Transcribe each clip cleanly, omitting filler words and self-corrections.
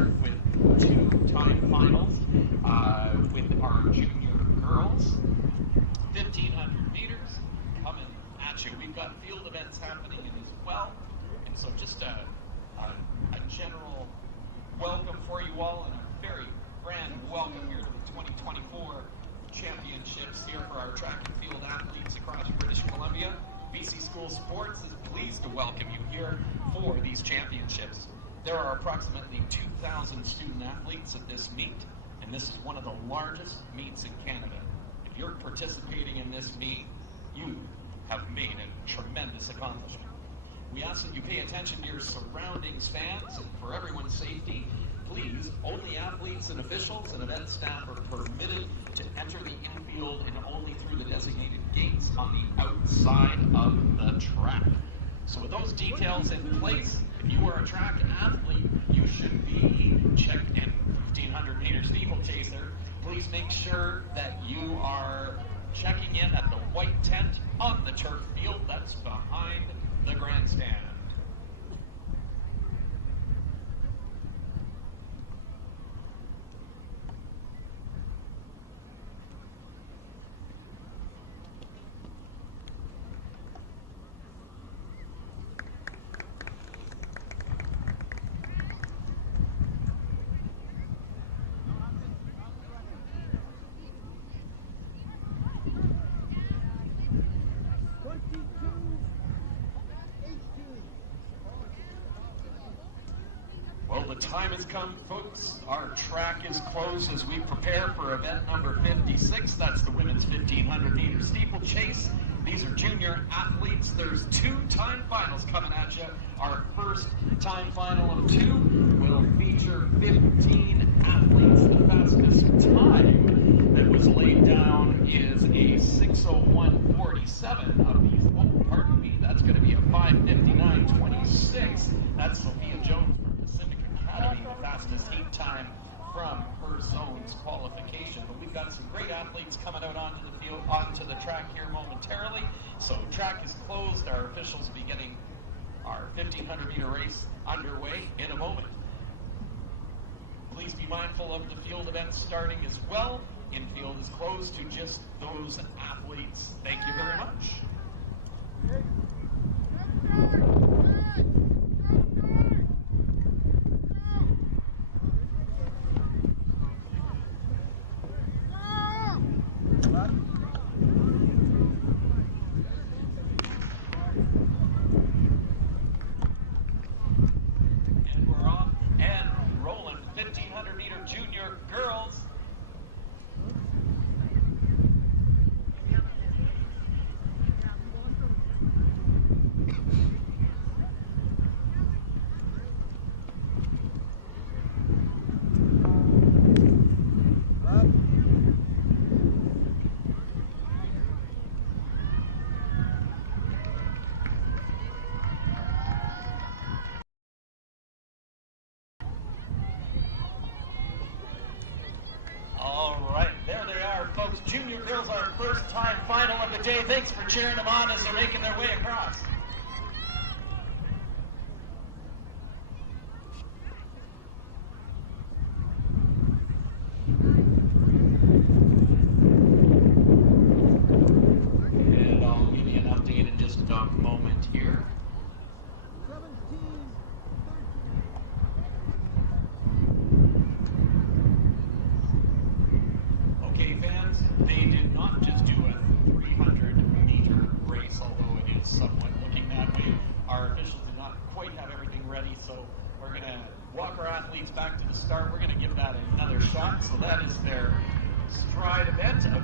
start with two-time finals with our junior girls. 1,500 meters coming at you. We've got field events happening as well. And so just a general welcome for you all and a very grand welcome here to the 2024 championships here for our track and field athletes across British Columbia. BC School Sports is pleased to welcome you here for these championships. There are approximately 2,000 student athletes at this meet, and this is one of the largest meets in Canada. If you're participating in this meet, you have made a tremendous accomplishment. We ask that you pay attention to your surrounding stands, and for everyone's safety, please, only athletes and officials and event staff are permitted to enter the infield and only through the designated gates on the outside of the track. So with those details in place, if you are a track athlete, you should be checked in. 1,500 meter steeplechaser, please make sure that you are checking in at the white tent on the turf field that's behind the grandstand. Well, the time has come, folks. Our track is closed as we prepare for event number 56. That's the women's 1,500 meter steeplechase. These are junior athletes. There's two-time finals coming at you. Our first time final of two will feature 15 athletes. The fastest time that was laid down is a 6:01:47 of these. Oh, pardon me. That's going to be a 5:59:26. That's Sophia Jones from Pacific Academy, the fastest heat time from her zone's qualification. But we've got some great athletes coming out onto the field, onto the track here momentarily. So track is closed. Our officials will be getting our 1,500 meter race underway in a moment. Please be mindful of the field events starting as well. Infield is closed to just those athletes. Thank you very much. And we're off and rolling. 1,500 meter junior girls. Junior girls, our first time final of the day. Thanks for cheering them on as they're making their way across. And I'll give you an update in just a moment here. Okay, fans, they did not just do a 300-meter race, although it is somewhat looking that way. Our officials did not quite have everything ready, so we're going to walk our athletes back to the start. We're going to give that another shot. So that is their stride event of,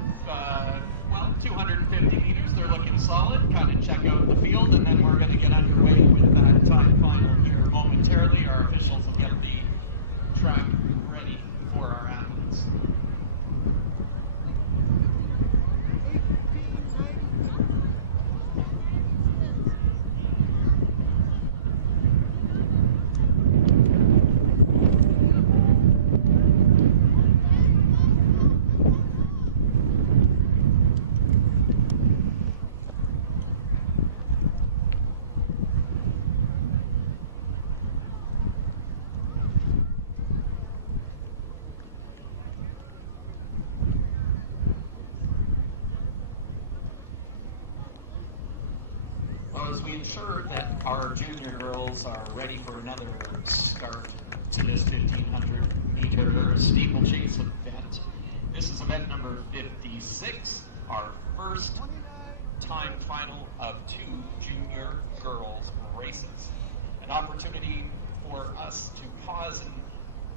250 meters. They're looking solid. Kind of check out the field, and then we're going to get underway with that time final here momentarily. Our officials will get the track ready for our athletes. we ensure that our junior girls are ready for another start to this 1,500-meter steeplechase event. This is event number 56, our first time final of 2 junior girls races. An opportunity for us to pause and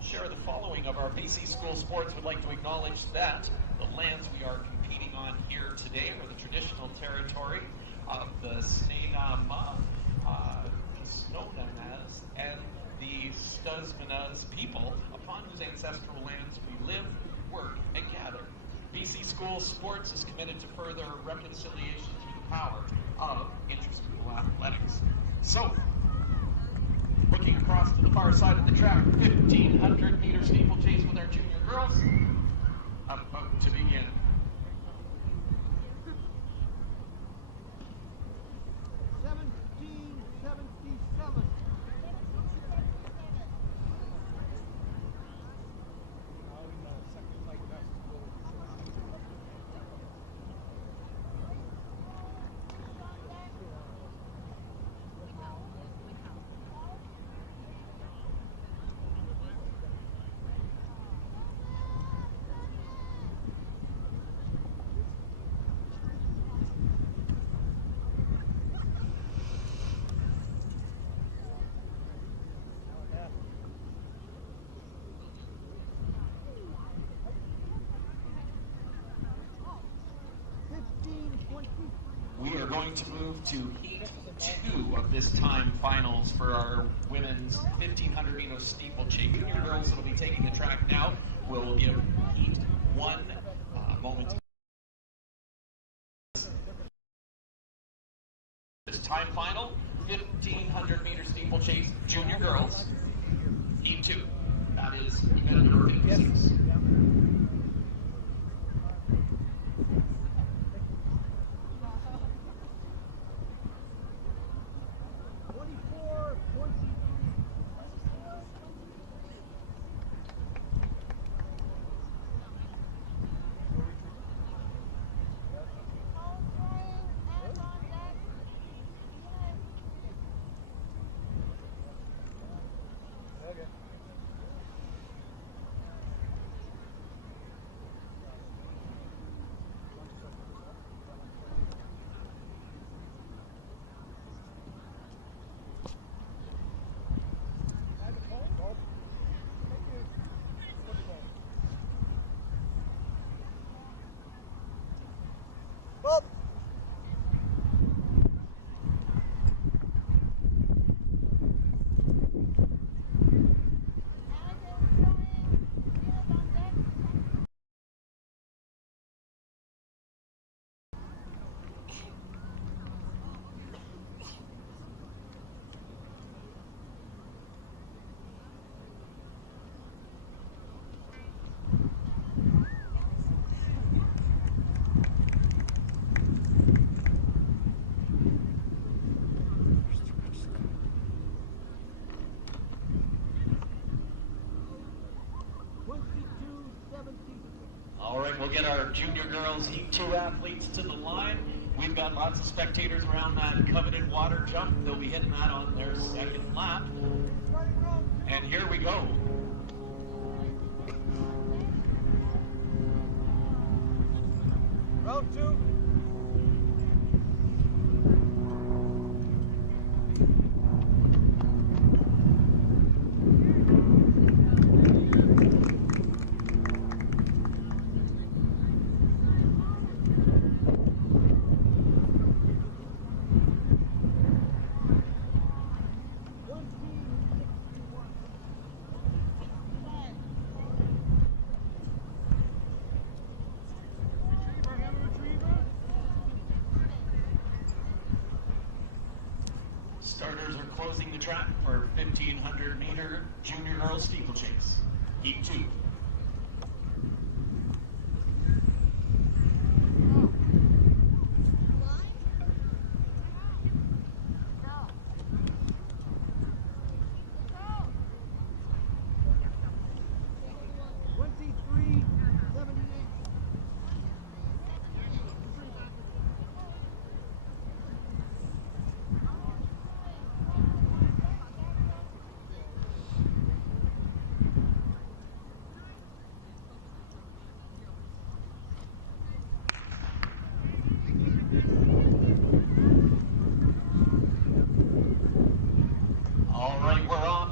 share the following of our BC School Sports. Would like to acknowledge that the lands we are competing on here today are the traditional territory of the Snenama, the Snownanas, and the Stusmanas people, upon whose ancestral lands we live, work, and gather. BC School Sports is committed to further reconciliation through the power of inter-school athletics. So, looking across to the far side of the track, 1,500-meter steeplechase with our junior girls, about to begin. We are going to move to Heat 2 of this time finals for our women's 1,500-meter steeplechase. Junior girls that will be taking the track now will give Heat 1 moment. This time final, 1,500-meter steeplechase junior girls, Heat 2. That is event number 56. All right, we'll get our junior girls Heat 2 athletes to the line. We've got lots of spectators around that coveted water jump. They'll be hitting that on their second lap. And here we go. Row 2. Starters are closing the track for 1,500-meter junior girls steeplechase, Heat 2.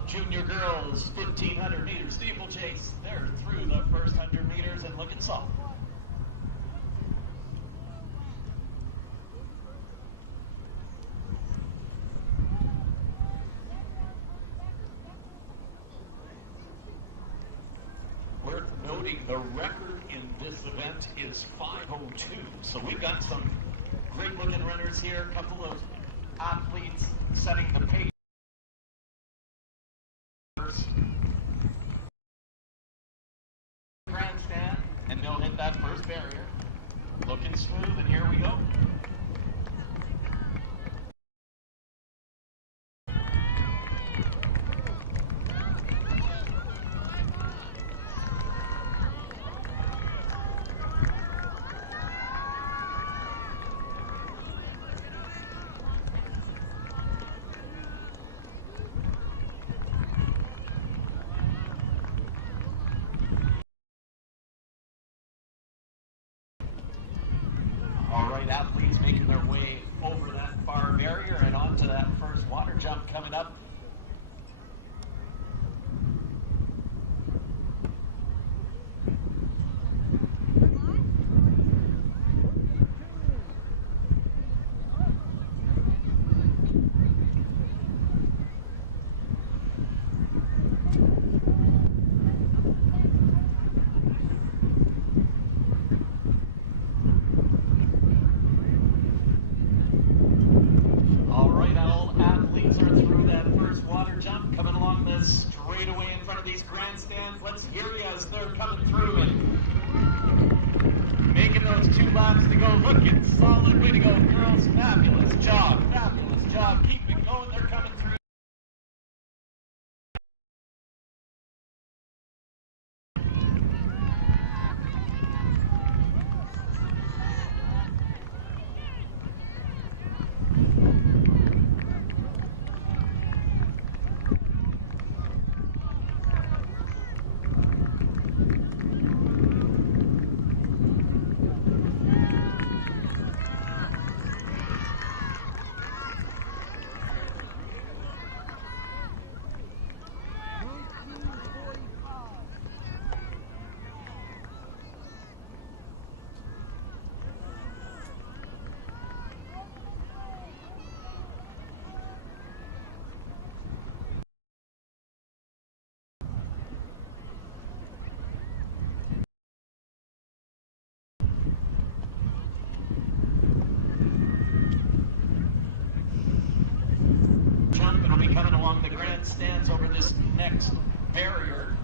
Junior girls, 1,500 meters steeplechase. They're through the first 100 meters and looking soft. Worth noting, the record in this event is 5:02. So we've got some great looking runners here, a couple of athletes setting the pace. Grandstand, and they'll hit that first barrier. Looking smooth, and here we go. All right, athletes making their way over that far barrier and onto that first water jump coming up. Coming along the straightaway in front of these grandstands. Let's hear you as they're coming through and making those 2 laps to go. Looking solid. Way to go, girls. Fabulous job. Fabulous job. Keep it going. They're coming through. It'll be coming along the grandstands over this next barrier.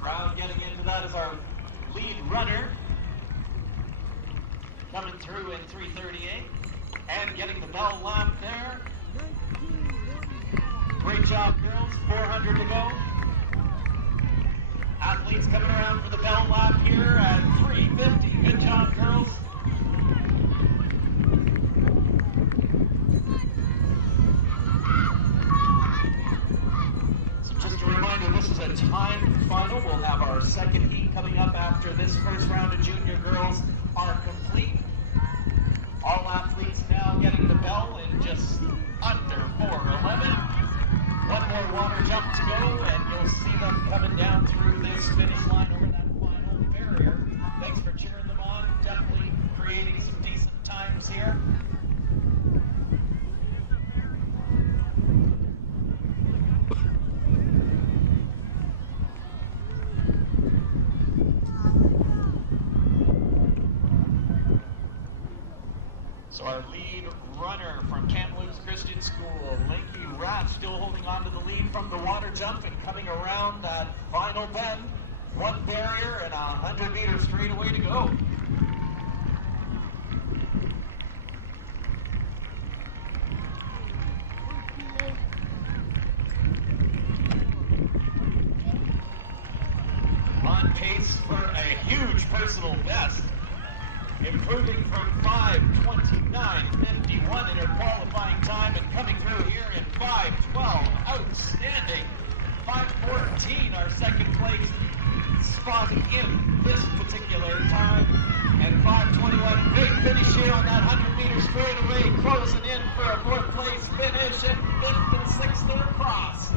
Crowd getting into that is our lead runner, coming through in 3:38 and getting the bell lap there. Great job, girls. 400 to go. Athletes coming around for the bell lap here at 3:50. Good job, girls. So just a reminder, this is a timed final. We'll have our second heat coming up after this first round of junior girls are complete. All athletes now getting the bell in just under 4:11. One more water jump to go, and you'll see them coming down through this finish line over that final barrier. Thanks for cheering them on. Definitely creating some decent times here. So our lead runner from Kamloops Christian School, Linky Rath, still holding on to the lead from the water jump and coming around that final bend. One barrier and 100 meters straightaway to go. On pace for a huge personal best, improving from 5:29.51 in her qualifying time and coming through here in 5:12. Outstanding. spot in this particular time. And 5:21, great finish here on that 100-meter straightaway, closing in for a fourth place finish and fifth and sixth across.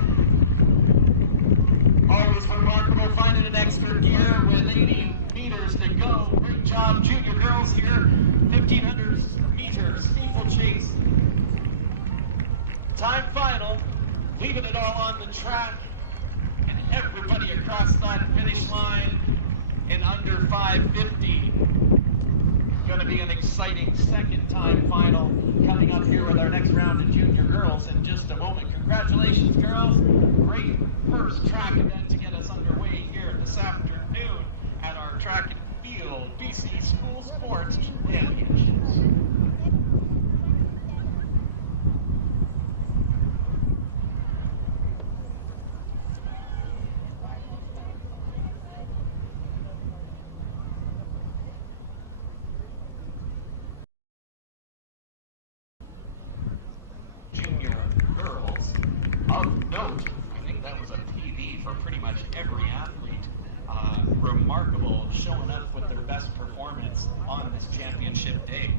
Always remarkable finding an extra gear with 80 meters to go. Great job, junior girls here. 1,500 meters steeplechase. Time final, leaving it all on the track, and everybody across that finish line in under 5:50. Going to be an exciting second time final coming up here with our next round of junior girls in just a moment. Congratulations, girls. Great first track event to get us underway here this afternoon at our track and field BC School Sports Championships. Of note, I think that was a PB for pretty much every athlete. Remarkable, showing up with their best performance on this championship day.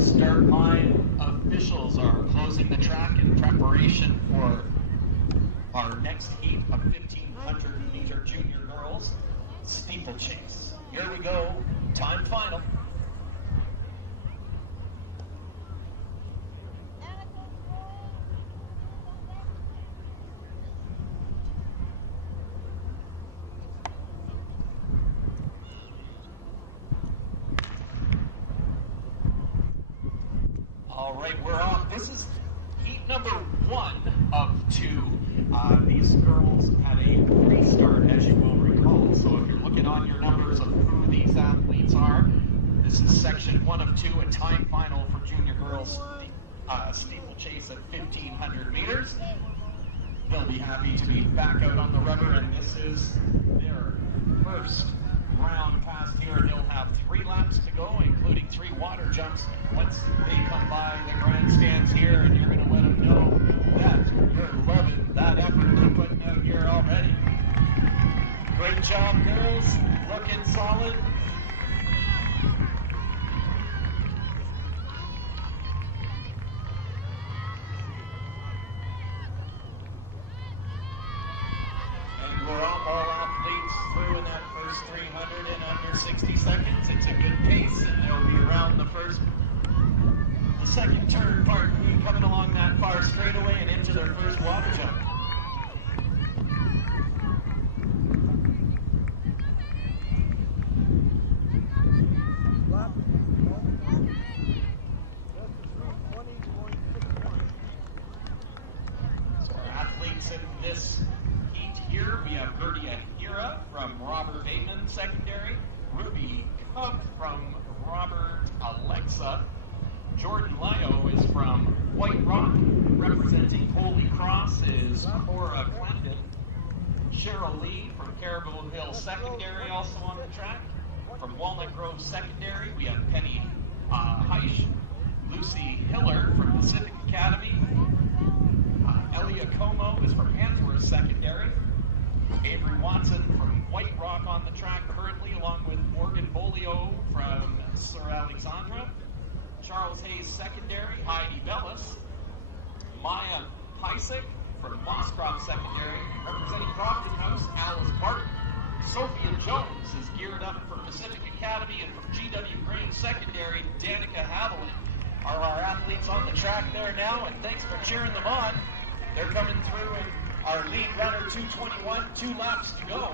Start line officials are closing the track in preparation for our next heat of 1,500 meter junior girls steeplechase. Here we go, time final. All right, we're off. This is heat number 1 of 2. These girls had a restart, as you will recall. So if you're looking on your numbers of who these athletes are, this is section 1 of 2, a time final for junior girls steeplechase at 1,500 meters. They'll be happy to be back out on the rubber, and this is their first round past here. They'll have 3 laps to go, including 3 water jumps. Once they come by the grandstands here, and you're going to let them know that you're loving that effort they're putting out here already. Great job, girls. Looking solid. And we're all athletes through in that first 300 in under 60 seconds. It's a good pace, and they'll be around the second turn part coming along that far straightaway and into their first water jump. So our athletes in this heat here, we have Bertie Ahira from Robert Bateman Secondary, Ruby Cook from Robert Alexa, Jordan Lyo is from White Rock. Representing Holy Cross is Cora Clendon. Cheryl Lee from Caribou Hill Secondary also on the track. From Walnut Grove Secondary, we have Penny Heisch. Lucy Hiller from Pacific Academy. Elia Como is from Antwerp Secondary. Avery Watson from White Rock on the track currently, along with Morgan Bolio from Sir Alexandra. Charles Hayes Secondary, Heidi Bellis. Maya Heisig from Mosscroft Secondary, representing Crofton House, Alice Barton. Sophia Jones is geared up for Pacific Academy, and from GW Graham Secondary, Danica Javelin are our athletes on the track there now, and thanks for cheering them on. They're coming through in our lead runner, 2:21, 2 laps to go.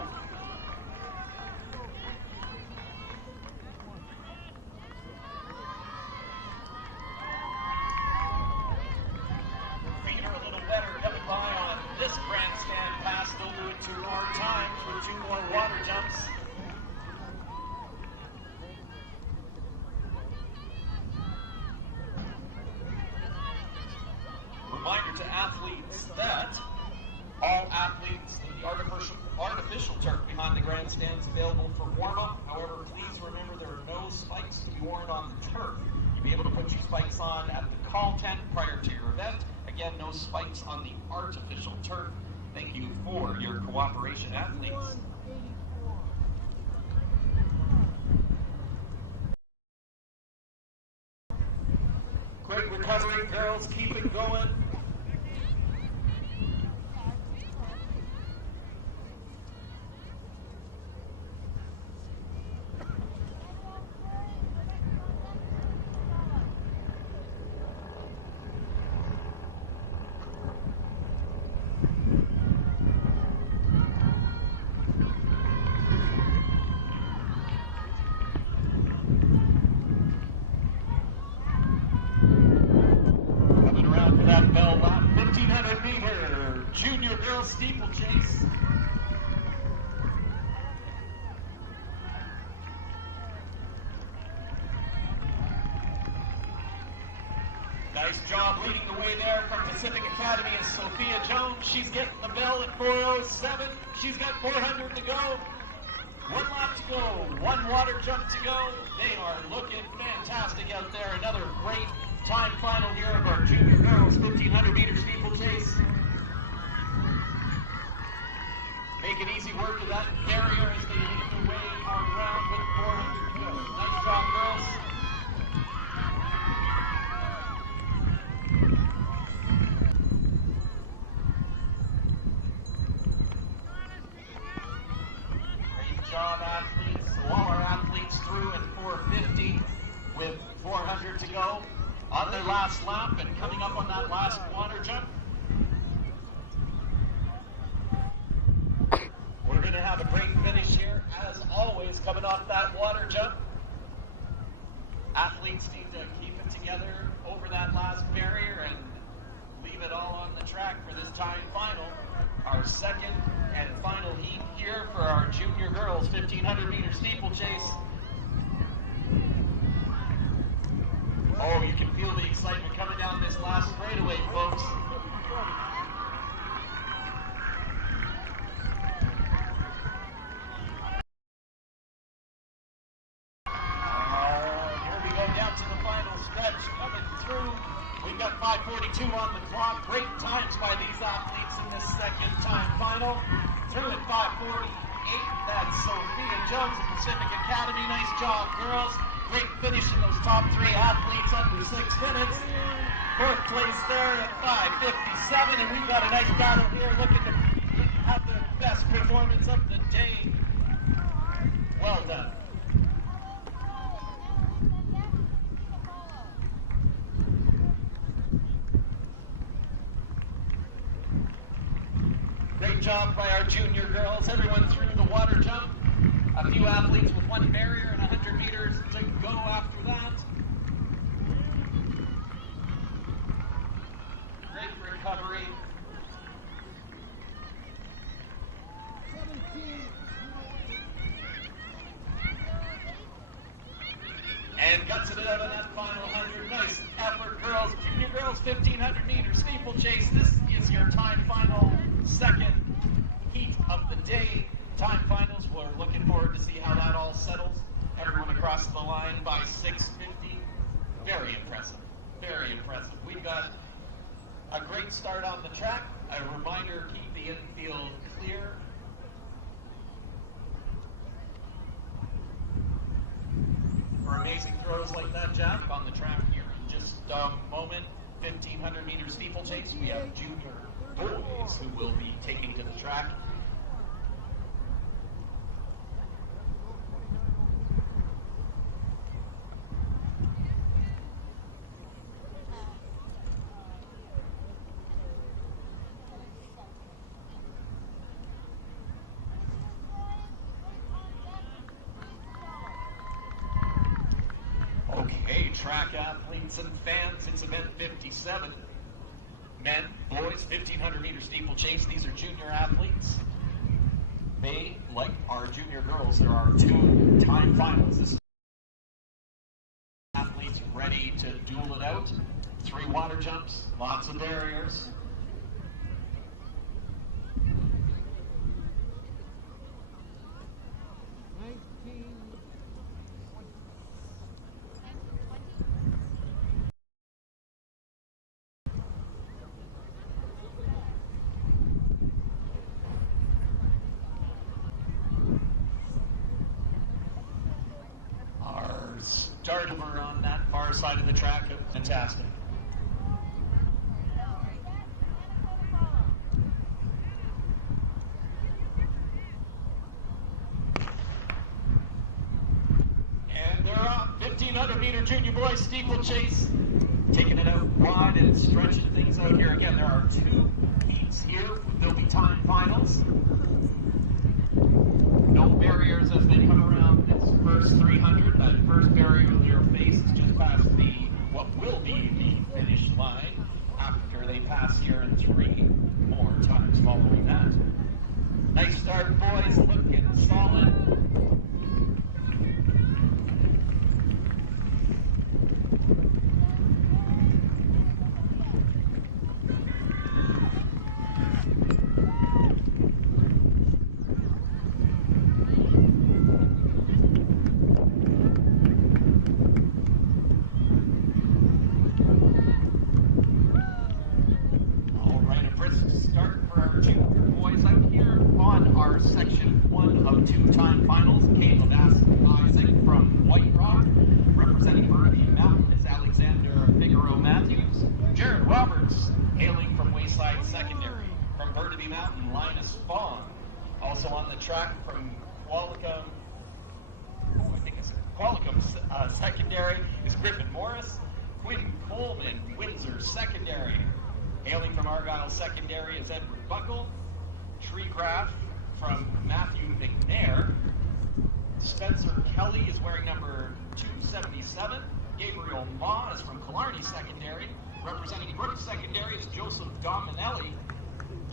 2 more times with 2 more water jumps. Reminder to athletes that all athletes in the artificial turf behind the grandstand is available for warm-up. However, please remember there are no spikes to be worn on the turf. You'll be able to put your spikes on at the call tent prior to your event. Again, no spikes on the artificial turf. Thank you for your cooperation, athletes. Great recovery, girls. Keep it going. That bell lap, 1,500 meter junior girls steeplechase. Nice job leading the way there from Pacific Academy is Sophia Jones. She's getting the bell at 4:07. She's got 400 to go. 1 lap to go, 1 water jump to go. They are looking fantastic out there. Another great time final here of our junior girls 1,500 meter steeplechase. Making easy work of that barrier as they lead the way around with 400 to go. Nice job, girls. Great job, athletes. So all our athletes through at 4:50 with 400 to go. On their last lap and coming up on that last water jump. We're going to have a great finish here, as always, coming off that water jump. Athletes need to keep it together over that last barrier and leave it all on the track for this time final. Our second and final heat here for our junior girls 1,500 meter steeplechase. Oh, you can feel the excitement coming down this last straightaway, folks. Here we go down to the final stretch coming through. We've got 5:42 on the clock. Great times by these athletes in this second time final. Through at 5:48. That's Sophia Jones of Pacific Academy. Nice job, girls. Great finish in those top 3 athletes under 6 minutes. 4th place there at 5:57, and we've got a nice battle here looking to have the best performance of the day. Well done. Great job by our junior girls. Everyone through the water jump. A few athletes with 1 barrier and 100 meters to go after that. Great recovery. And guts it out on that final 100. Nice effort, girls. Junior girls 1,500 meters steeplechase. This is your time final, second heat of the day. Time finals. We're looking forward to see how that all settles. Everyone across the line by 6:50. Very impressive. Very impressive. We've got a great start on the track. A reminder, keep the infield clear. For amazing throws like that, Jack, on the track here in just a moment. 1,500 meter steeplechase. We have junior boys who will be taking to the track. Okay, track athletes and fans, it's event 57. Men, boys, 1,500 meter steeplechase. These are junior athletes. they, like our junior girls, there are 2 time finals. This is athletes ready to duel it out. 3 water jumps, lots of barriers. Start over on that far side of the track. Fantastic. And they're off. 1,500-meter junior boys steeplechase. Taking it out wide and stretching things out here. Again, there are 2 heats here. There'll be time finals. No barriers as they come around this first 300. That first barrier they're faced is just past what will be the finish line after they pass here in 3 more times following that. Nice start, boys. Looking solid. Section 1 of 2 time finals. Caleb Isaac from White Rock, representing Burnaby Mountain is Alexander Figueroa Matthews. Jared Roberts, hailing from Wayside Secondary. From Burnaby Mountain, Linus Fawn. Also on the track from Qualicum Secondary is Griffin Morris. Quinn Coleman, Windsor Secondary. Hailing from Argyle Secondary is Edward Buckle. Treecraft from Matthew McNair. Spencer Kelly is wearing number 277. Gabriel Ma is from Killarney Secondary. Representing Brooks Secondary is Joseph Dominelli.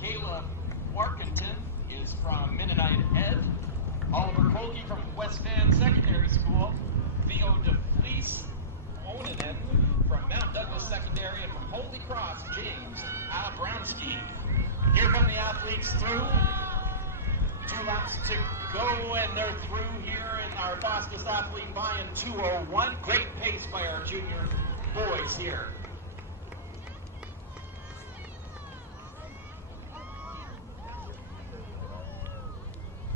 Kayla Warkenton is from Mennonite Ed. Oliver Kolke from West Van Secondary School. Theo DeFleece Onanen from Mount Douglas Secondary, and from Holy Cross, James Abramski. Here come the athletes through. 2 laps to go, and they're through here, and our fastest athlete by in 2:01. Great pace by our junior boys here.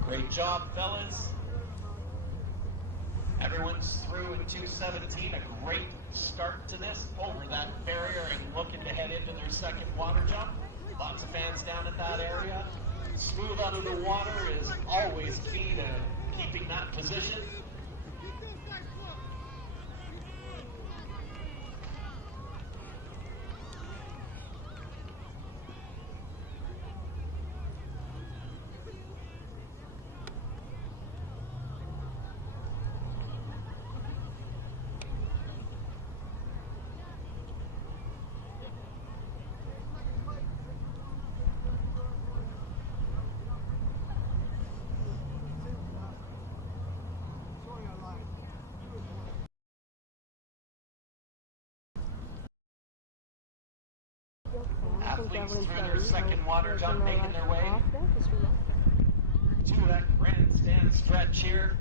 Great job, fellas. Everyone's through in 2:17. A great start to this, over that barrier and looking to head into their second water jump. Lots of fans down at that area. Smooth out of the water is always key to keeping that position. Athletes through their second water jump, making their way to that grandstand stretch here.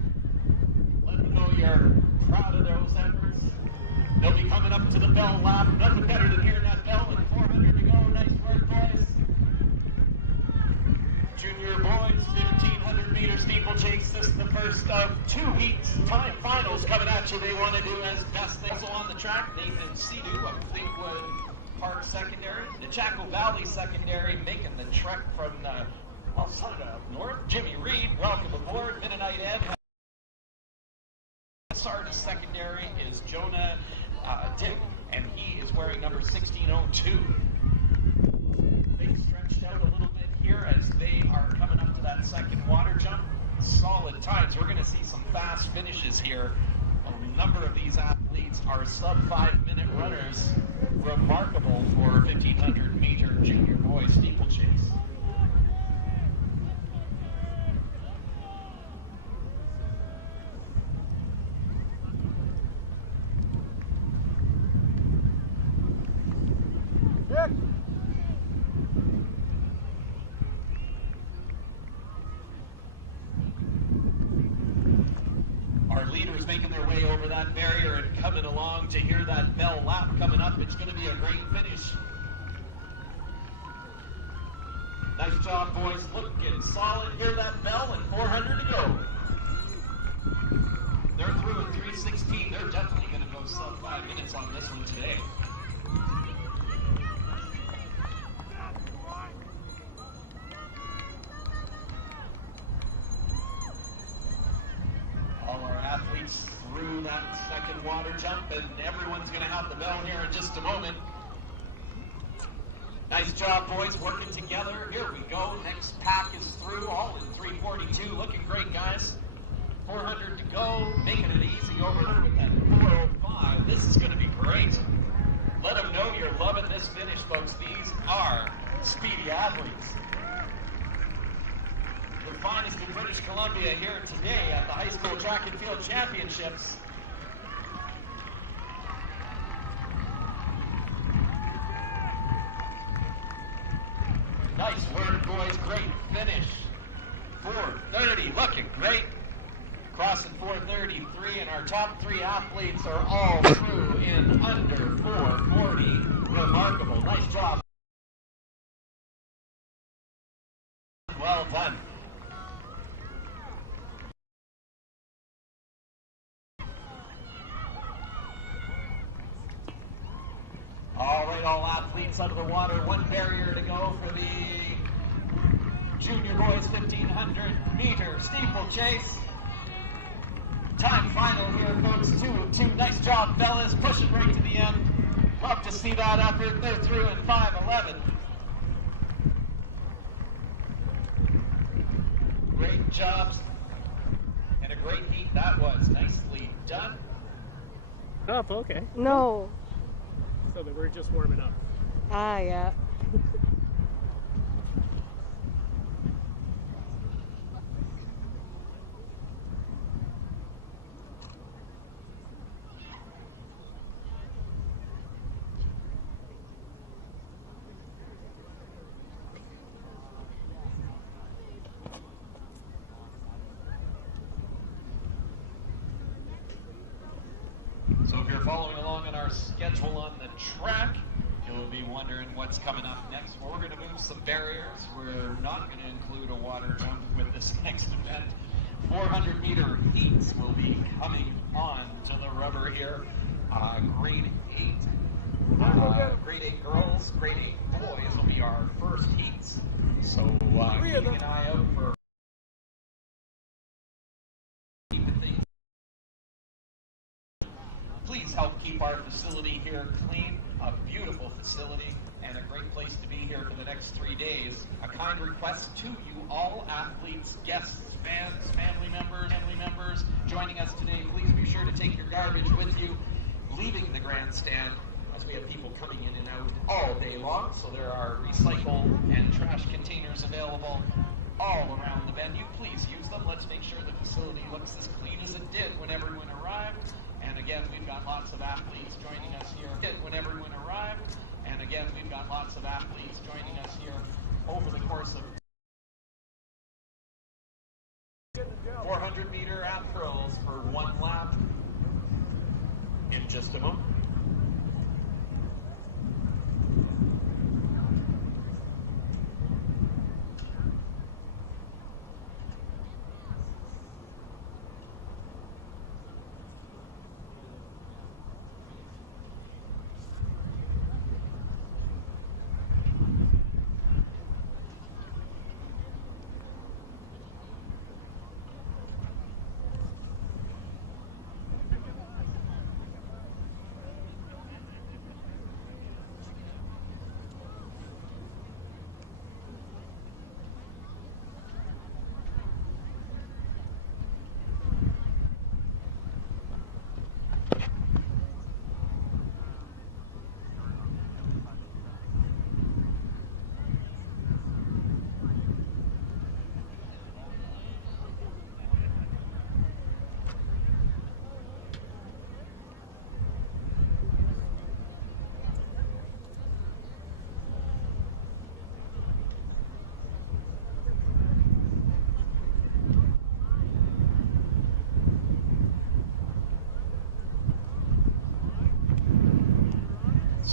Let them know you're proud of those efforts. They'll be coming up to the bell lap. Nothing better than hearing that bell with 400 to go. Nice work, boys. Junior boys, 1,500 meter steeplechase. This is the first of 2 weeks. Time finals coming at you. They want to do as best they also on the track. Nathan Sidhu of Fleetwood Park Secondary, the Chaco Valley Secondary making the trek from up north. Jimmy Reed, welcome aboard. Mennonite Ed. Sardis Secondary is Jonah Dick, and he is wearing number 1602. They stretched out a little bit here as they are coming up to that second water jump. Solid times. We're going to see some fast finishes here. A number of these athletes are sub-5-minute runners. Remarkable for 1,500 meter junior boys steeplechase. that barrier and coming along to hear that bell lap coming up. It's going to be a great finish. Nice job, boys. Looking solid. Hear that bell and 400 to go. They're through in 3:16. They're definitely going to go sub 5 minutes on this one today. All our athletes through that second water jump, and everyone's going to have the bell here in just a moment. Nice job, boys, working together. Here we go. Next pack is through, all in 3:42. Looking great, guys. 400 to go, making it easy over here with that 4:05. This is going to be great. Let them know you're loving this finish, folks. These are speedy athletes. The finest in British Columbia here today at the High School Track and Field Championships. Nice work, boys. Great finish. 4:30, looking great. Crossing 4:33, and our top 3 athletes are all through in under 4:40. Remarkable. Nice job. Well done. All right, all athletes under the water. One barrier to go for the junior boys 1,500 meter steeplechase. Time final here, folks. 2-2. Nice job, fellas. Pushing right to the end. Love to see that effort. They're through in 5:11. Great jobs. And a great heat that was. Nicely done. Up, okay. No. So that we're just warming up. Ah, yeah. So if you're following along on our schedule on the track, you'll be wondering what's coming up next. Well, we're going to move some barriers. We're not going to include a water jump with this next event. 400 meter heats will be coming on to the rubber here. Grade 8 girls, grade 8 boys will be our first heats. So keep an eye out for please help keep our facility here clean, a beautiful facility, and a great place to be here for the next 3 days. A kind request to you all athletes, guests, fans, family members joining us today. Please be sure to take your garbage with you, leaving the grandstand, as we have people coming in and out all day long. So there are recycle and trash containers available all around the venue. Please use them. Let's make sure the facility looks as clean as it did when everyone arrived. And again, we've got lots of athletes joining us here when everyone arrived. And again, we've got lots of athletes joining us here over the course of 400 meter afros for 1 lap in just a moment.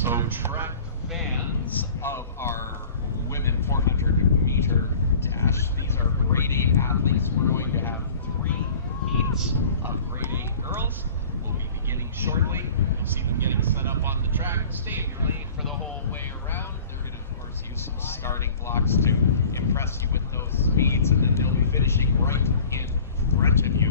So track fans of our women 400-meter dash, these are grade 8 athletes. We're going to have 3 heats of grade 8 girls. We'll be beginning shortly. You'll see them getting set up on the track. Stay in your lane for the whole way around. They're going to, of course, use some starting blocks to impress you with those speeds, and then they'll be finishing right in front of you.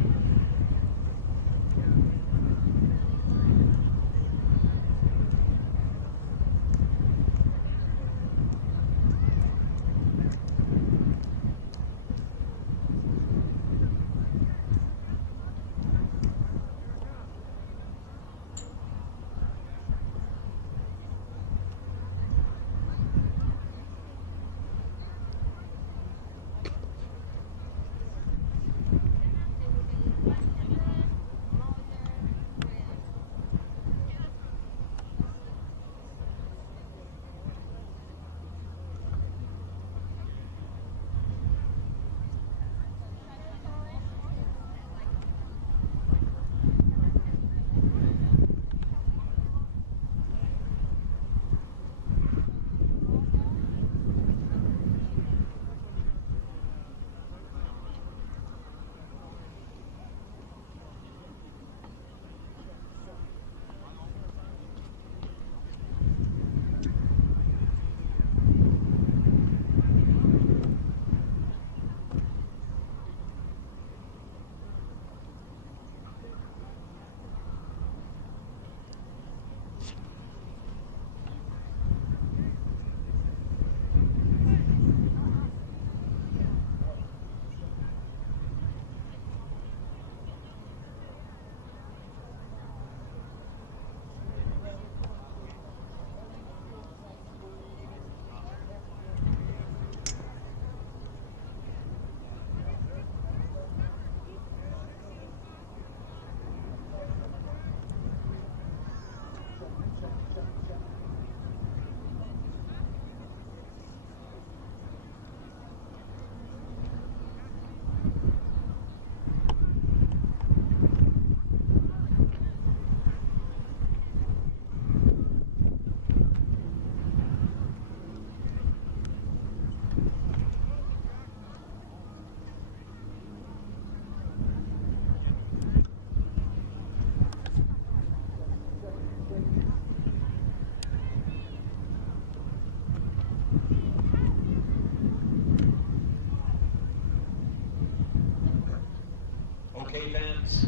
Okay, fans,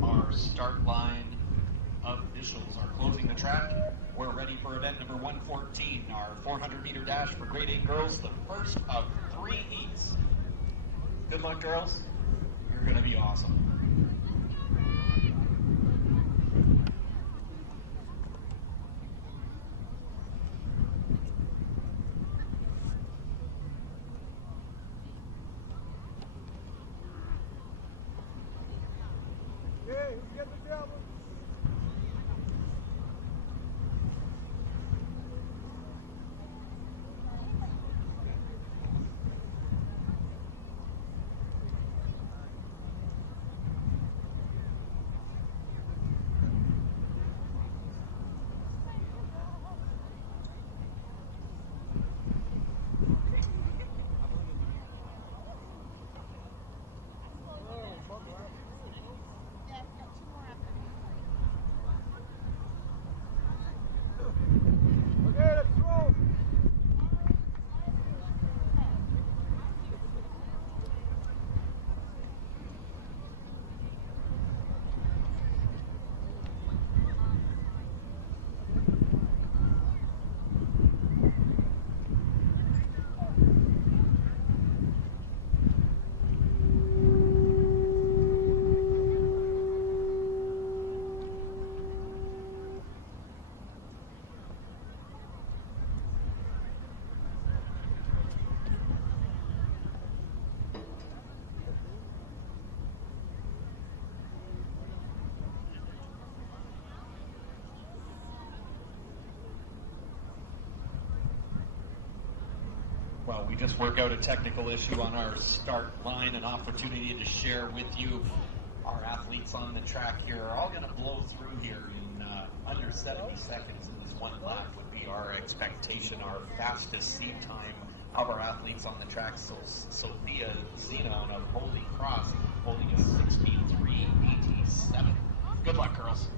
our start line officials are closing the track. We're ready for event number 114, our 400-meter dash for grade 8 girls, the first of 3 heats. Good luck, girls. You're going to be awesome. Hey, who's got the Javelin? Well, we just worked out a technical issue on our start line, an opportunity to share with you Our athletes on the track here are all going to blow through here in under 70 seconds in this one lap would be our expectation. Our fastest seed time of our athletes on the track. So Sophia Zenon of Holy Cross holding a 16:3:87. Good luck, girls.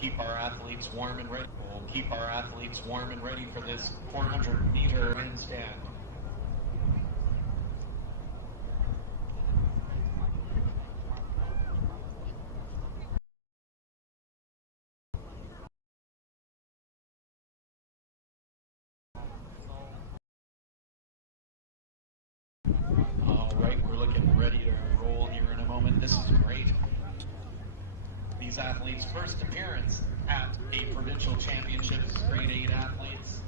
Keep our athletes warm and ready. We'll keep our athletes warm and ready for this 400-meter handstand. All right, we're looking ready to roll here in a moment. This is great. These athletes' first appearance at a provincial championships, grade 8 athletes.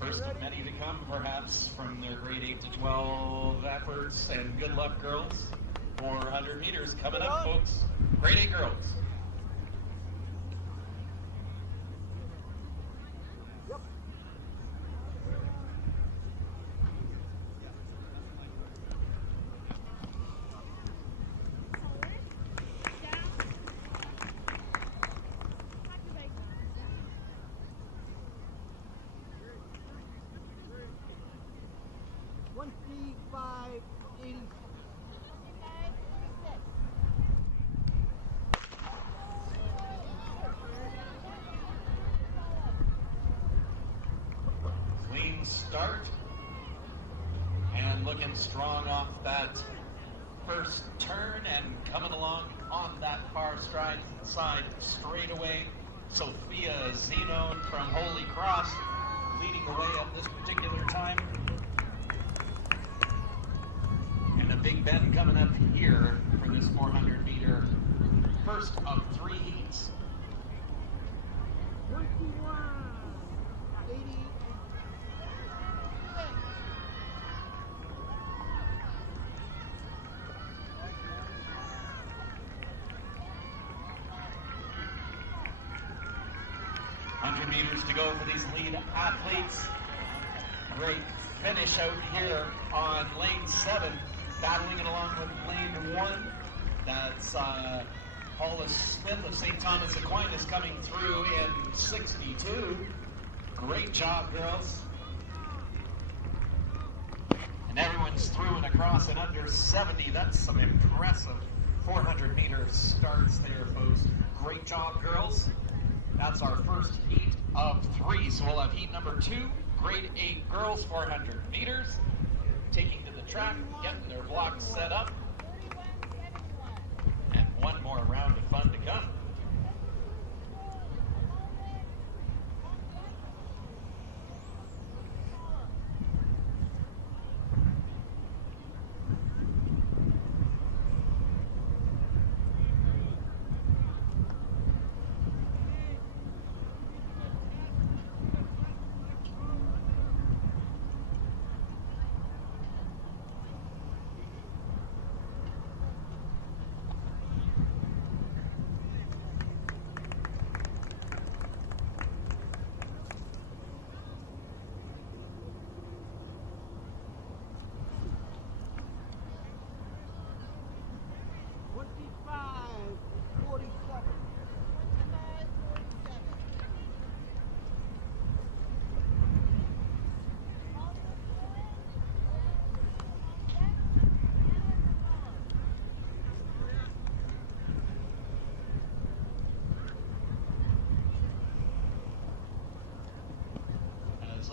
First of many to come, perhaps, from their grade 8 to 12 efforts. And good luck, girls. 400 meters coming up, folks. Grade 8 girls. Clean start. And looking strong off that first turn and coming along on that far side straight away. Sophia Zenon from Holy Cross leading the way at this particular time. And a big bend coming up here for this 400-meter first of 3 heats. 100 meters to go for these lead athletes. Great finish out here on lane 7, battling it along with lane 1. That's Paula Smith of St. Thomas Aquinas coming through in 62. Great job, girls. And everyone's through and across in under 70. That's some impressive 400-meter starts there, folks. Great job, girls. That's our first heat of 3. So we'll have heat number 2, grade 8 girls, 400 meters. Taking to the track, getting their blocks set up. And one more round of fun to come.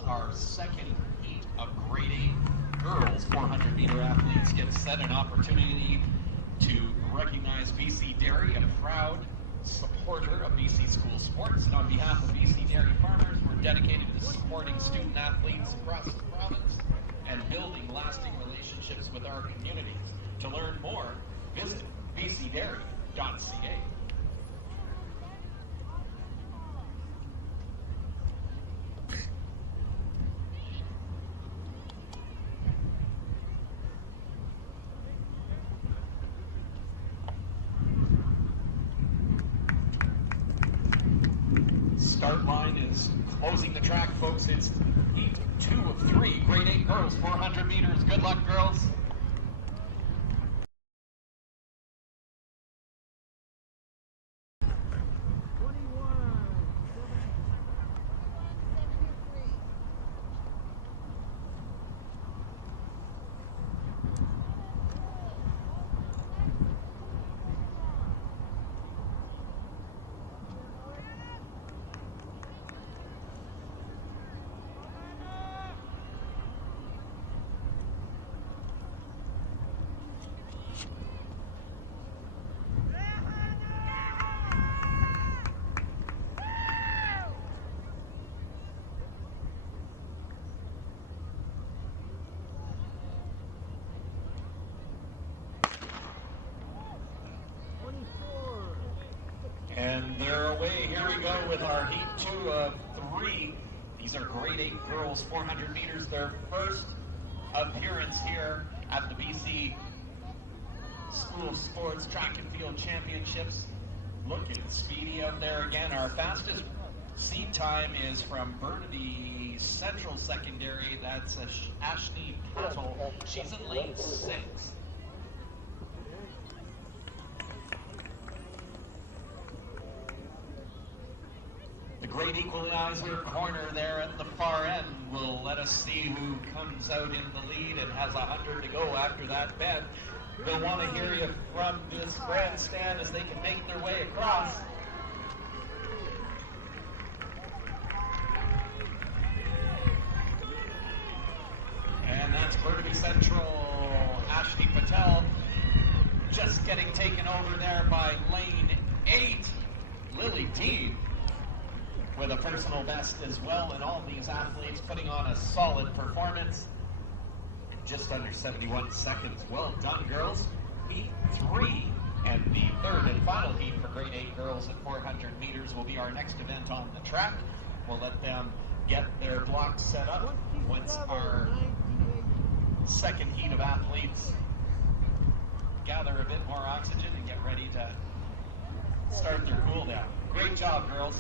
Our second heat of grade 8 girls 400-meter athletes get set an opportunity to recognize BC Dairy, a proud supporter of BC school sports, and on behalf of BC dairy farmers, we're dedicated to supporting student athletes across the province and building lasting relationships with our communities. To learn more, visit bcdairy.ca. Start line is closing the track, folks. It's heat 2 of 3, grade 8 girls, 400 meters. Good luck, girls. And they're away. Here we go with our heat 2 of 3. These are grade 8 girls, 400 meters. Their first appearance here at the BC School of Sports Track and Field Championships. Looking speedy out there again. Our fastest seed time is from Burnaby Central Secondary. That's Ashley Patel. She's in lane 6. The great equalizer corner there at the far end will let us see who comes out in the lead and has 100 to go after that bend. They'll want to hear you from this grandstand as they can make their way across. And that's Burnaby Central, Ashley Patel, just getting taken over there by lane 8, Lily Dean, with a personal best as well, and all these athletes putting on a solid performance. Just under 71 seconds. Well done, girls. Heat 3, and the third and final heat for grade 8 girls at 400 meters will be our next event on the track. We'll let them get their blocks set up once our second heat of athletes gather a bit more oxygen and get ready to start their cool down. Great job, girls.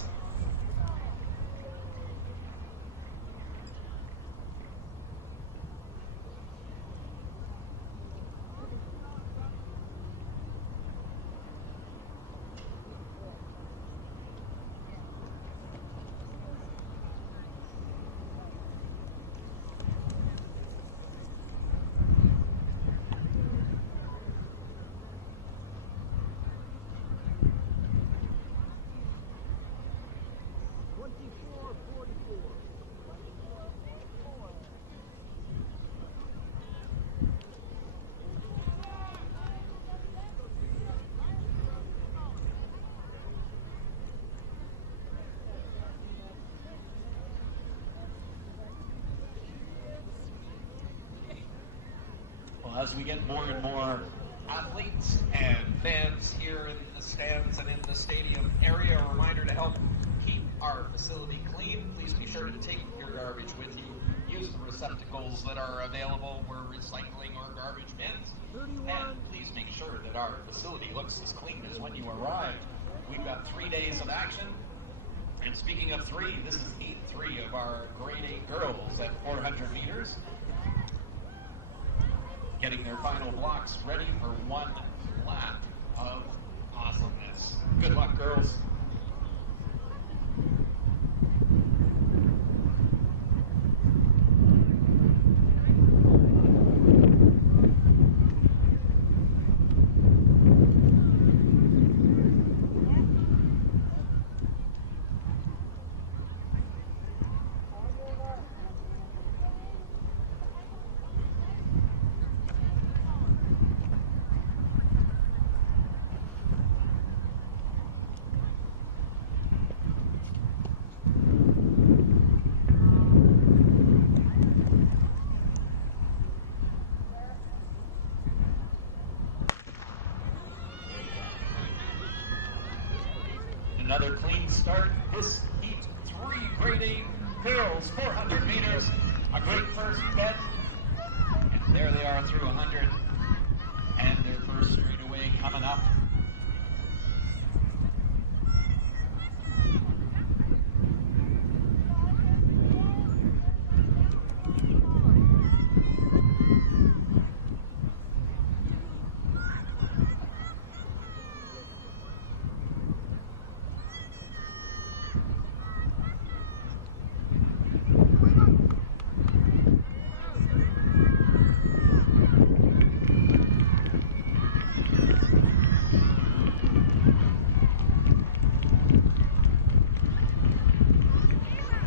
As we get more and more athletes and fans here in the stands and in the stadium area, a reminder to help keep our facility clean. Please be sure to take your garbage with you. Use the receptacles that are available. We're recycling or garbage bins. And please make sure that our facility looks as clean as when you arrived. We've got 3 days of action. And speaking of 3, this is heat 3 of our grade 8 girls at 400 meters. Getting their final blocks ready for one lap of awesomeness. Good luck, girls. Another clean start. This heat 3 grade A girls, 400 meters. A great first bet. And there they are through 100. And their first straightaway coming up.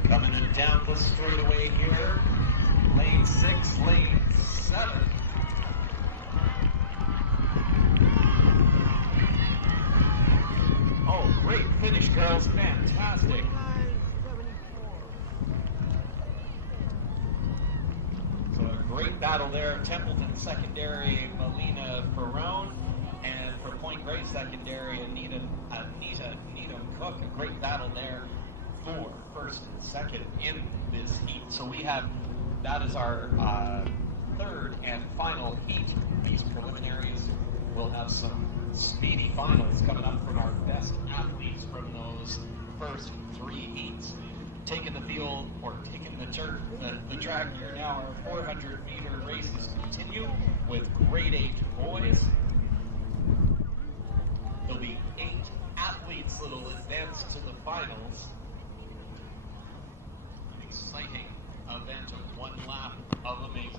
Coming in down the straightaway here, lane 6, lane 7. Oh, great finish, girls, fantastic. So a great battle there, Templeton secondary, Melina Ferrone, and for Point Grey secondary, Anita Cook, a great battle there for first and second in this heat. So we have, that is our third and final heat. These preliminaries will have some speedy finals coming up from our best athletes from those first 3 heats. Taking the field, or taking the turf, the track here now, our 400 meter races continue with grade 8 boys. There'll be 8 athletes that will advance to the finals. Exciting event of 1 lap of amazingness.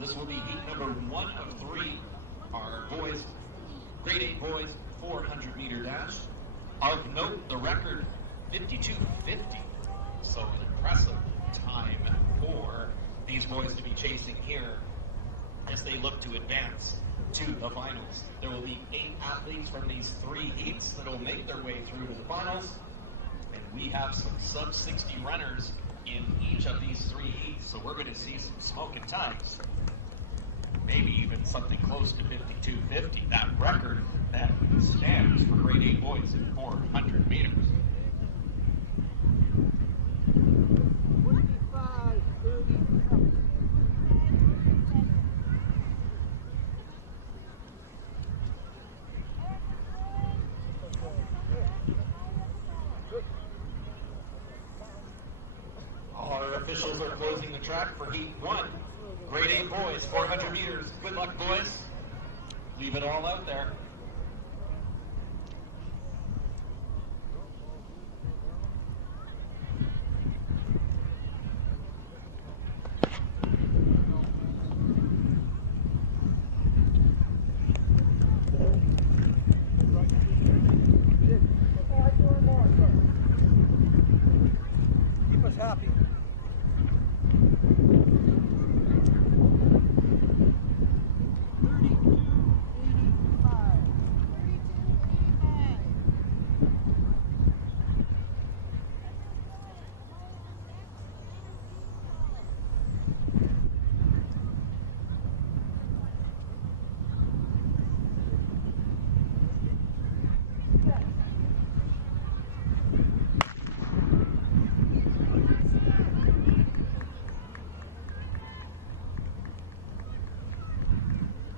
This will be heat number 1 of 3. Our boys, grade 8 boys, 400 meter dash. Of note, the record 52:50. So an impressive time for these boys to be chasing here as they look to advance to the finals. There will be 8 athletes from these 3 heats that will make their way through to the finals. And we have some sub 60 runners in each of these 3 heats. So we're going to see some smoking times. Maybe even something close to 52:50, that record that stands for grade 8 boys in 400 meters. Our officials are closing the track for heat 1. Grade 8 boys, 400 meters. Good luck, boys. Leave it all out there. Keep us happy.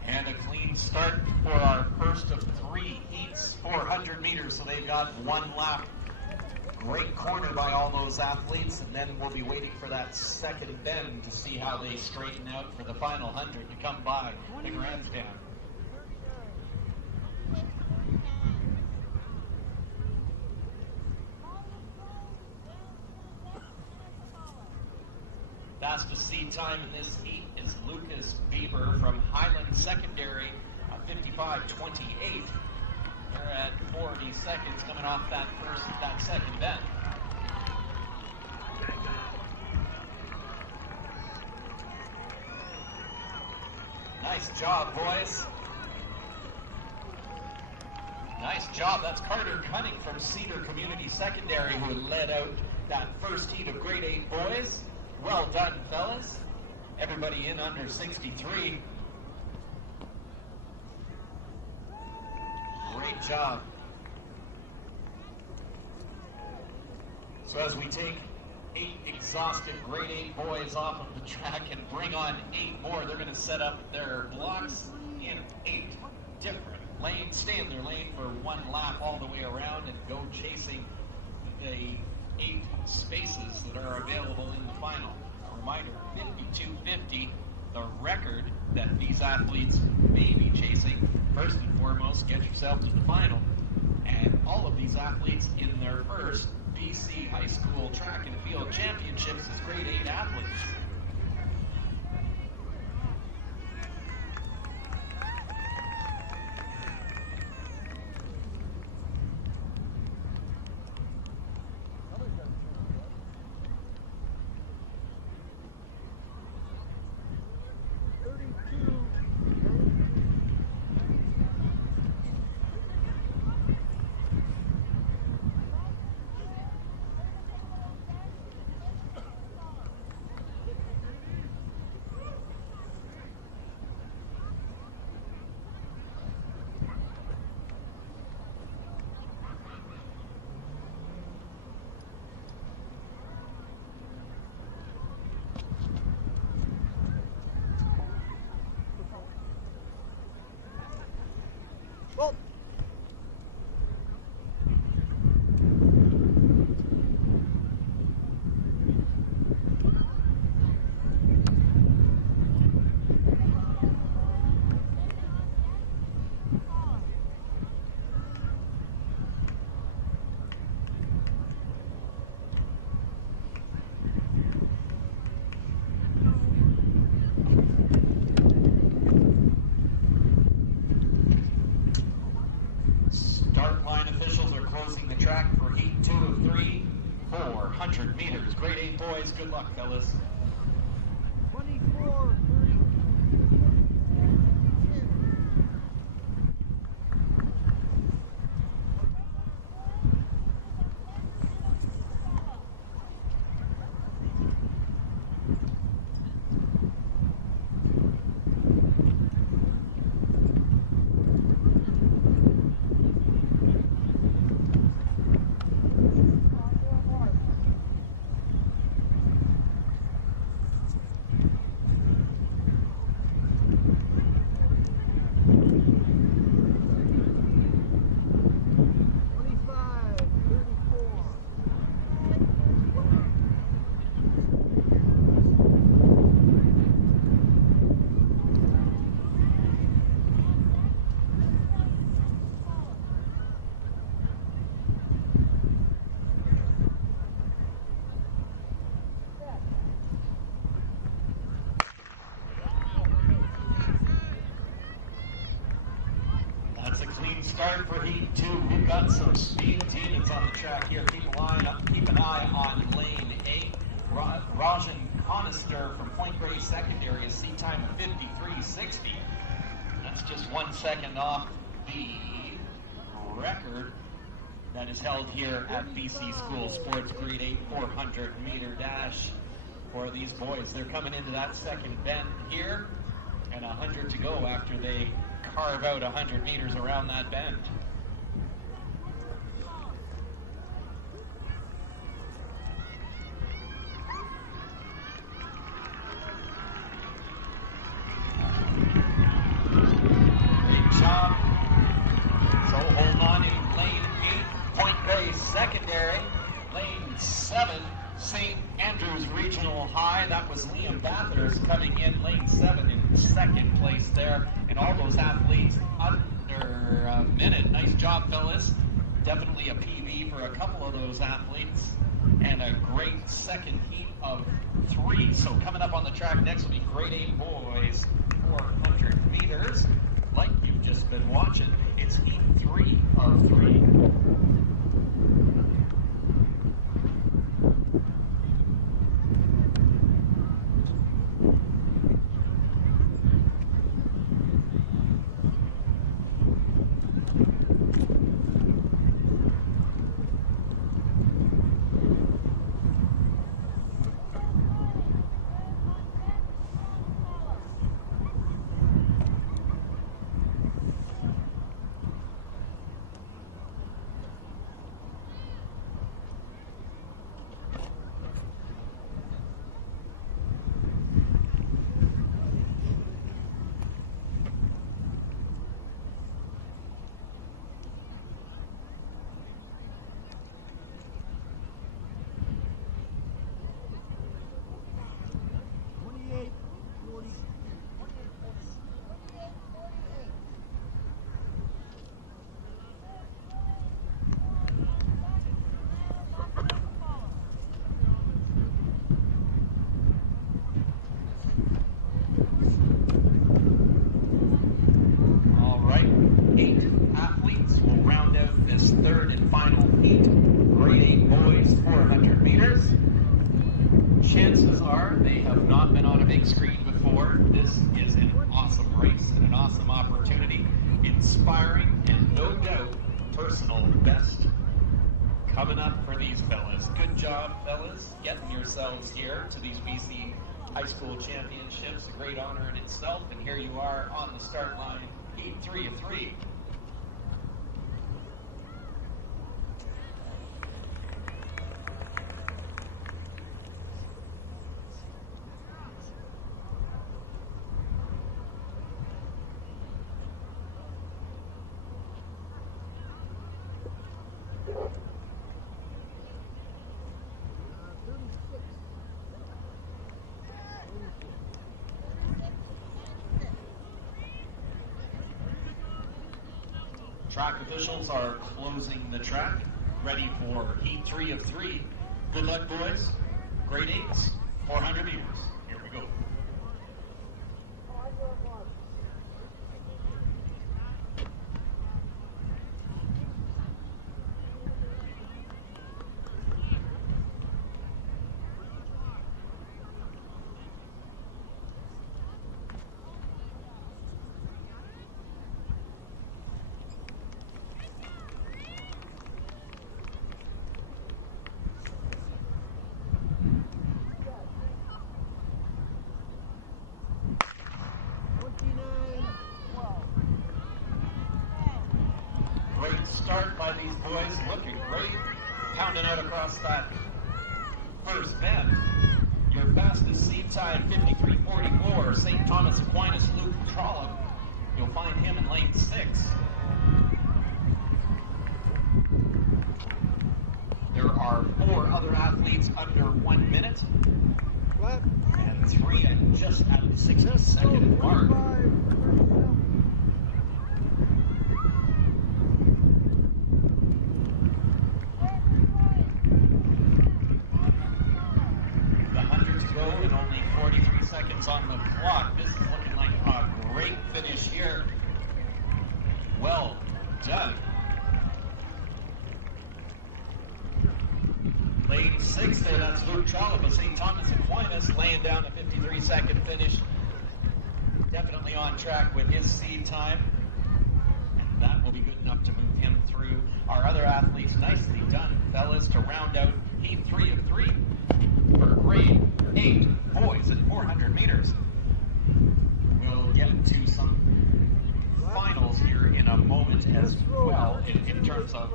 And a clean start for our first of 3 heats, 400 meters, so they've got 1 lap. Great corner by all those athletes, and then we'll be waiting for that second bend to see how they straighten out for the final 100 to come by the grandstand. Fastest seed time in this heat is Lucas Bieber from Highland Secondary, 55:28. They're at 40 seconds coming off that second bend. Nice job, boys. Nice job. That's Carter Cunning from Cedar Community Secondary who led out that first heat of grade 8 boys. Well done, fellas. Everybody in under 63. Great job. So as we take 8 exhausted grade 8 boys off of the track and bring on 8 more, they're going to set up their blocks in 8 different lanes, stay in their lane for 1 lap all the way around and go chasing the 8 spaces that are available in the final. A reminder, 52:50, the record that these athletes may be chasing. First and foremost, get yourself to the final. And all of these athletes in their first BC High School Track and Field Championships as grade 8 athletes. Track for heat 2 of 3, 400 meters. Grade 8 boys, good luck, fellas. 24. Start for heat 2. We've got some speed demons on the track here. Keep an eye on lane 8. Rajan Conister from Point Grey Secondary, a seat time of 53:60. That's just 1 second off the record that is held here at BC School Sports Grade 8 400-meter dash for these boys. They're coming into that second bend here, and 100 to go after they carve out 100 meters around that bend. Great job. So hold on in lane 8, Point Grey Secondary. Lane others coming in. Lane 7 in second place there. And all those athletes under a minute. Nice job, fellas. Definitely a PB for a couple of those athletes. And a great second heat of 3. So coming up on the track next will be grade A boys, 400 meters. Like you've just been watching, it's heat 3 of 3. Chances are they have not been on a big screen before. This is an awesome race and an awesome opportunity. Inspiring and no doubt personal best coming up for these fellas. Good job, fellas, getting yourselves here to these BC High School Championships. A great honor in itself. And here you are on the start line, heat 3 of 3. Track officials are closing the track, ready for heat 3 of 3. Good luck, boys. Grade 8s, 400 meters. Here we go. Start by these boys, looking great, pounding out across that first bend. Your fastest seat time, 53.44, St. Thomas Aquinas, Luke Trollope. You'll find him in lane 6. There are 4 other athletes under 1 minute, and 3 at just at the 60-second mark. On the clock. This is looking like a great finish here. Well done. Lane 6 there, that's Luke Trollope of St. Thomas Aquinas, laying down a 53-second finish. Definitely on track with his seed time. And that will be good enough to move him through. Our other athletes, nicely done, fellas, to round out heat 3 of 3 for grade 8 boys at 400 meters. We'll get to some finals here in a moment as well in terms of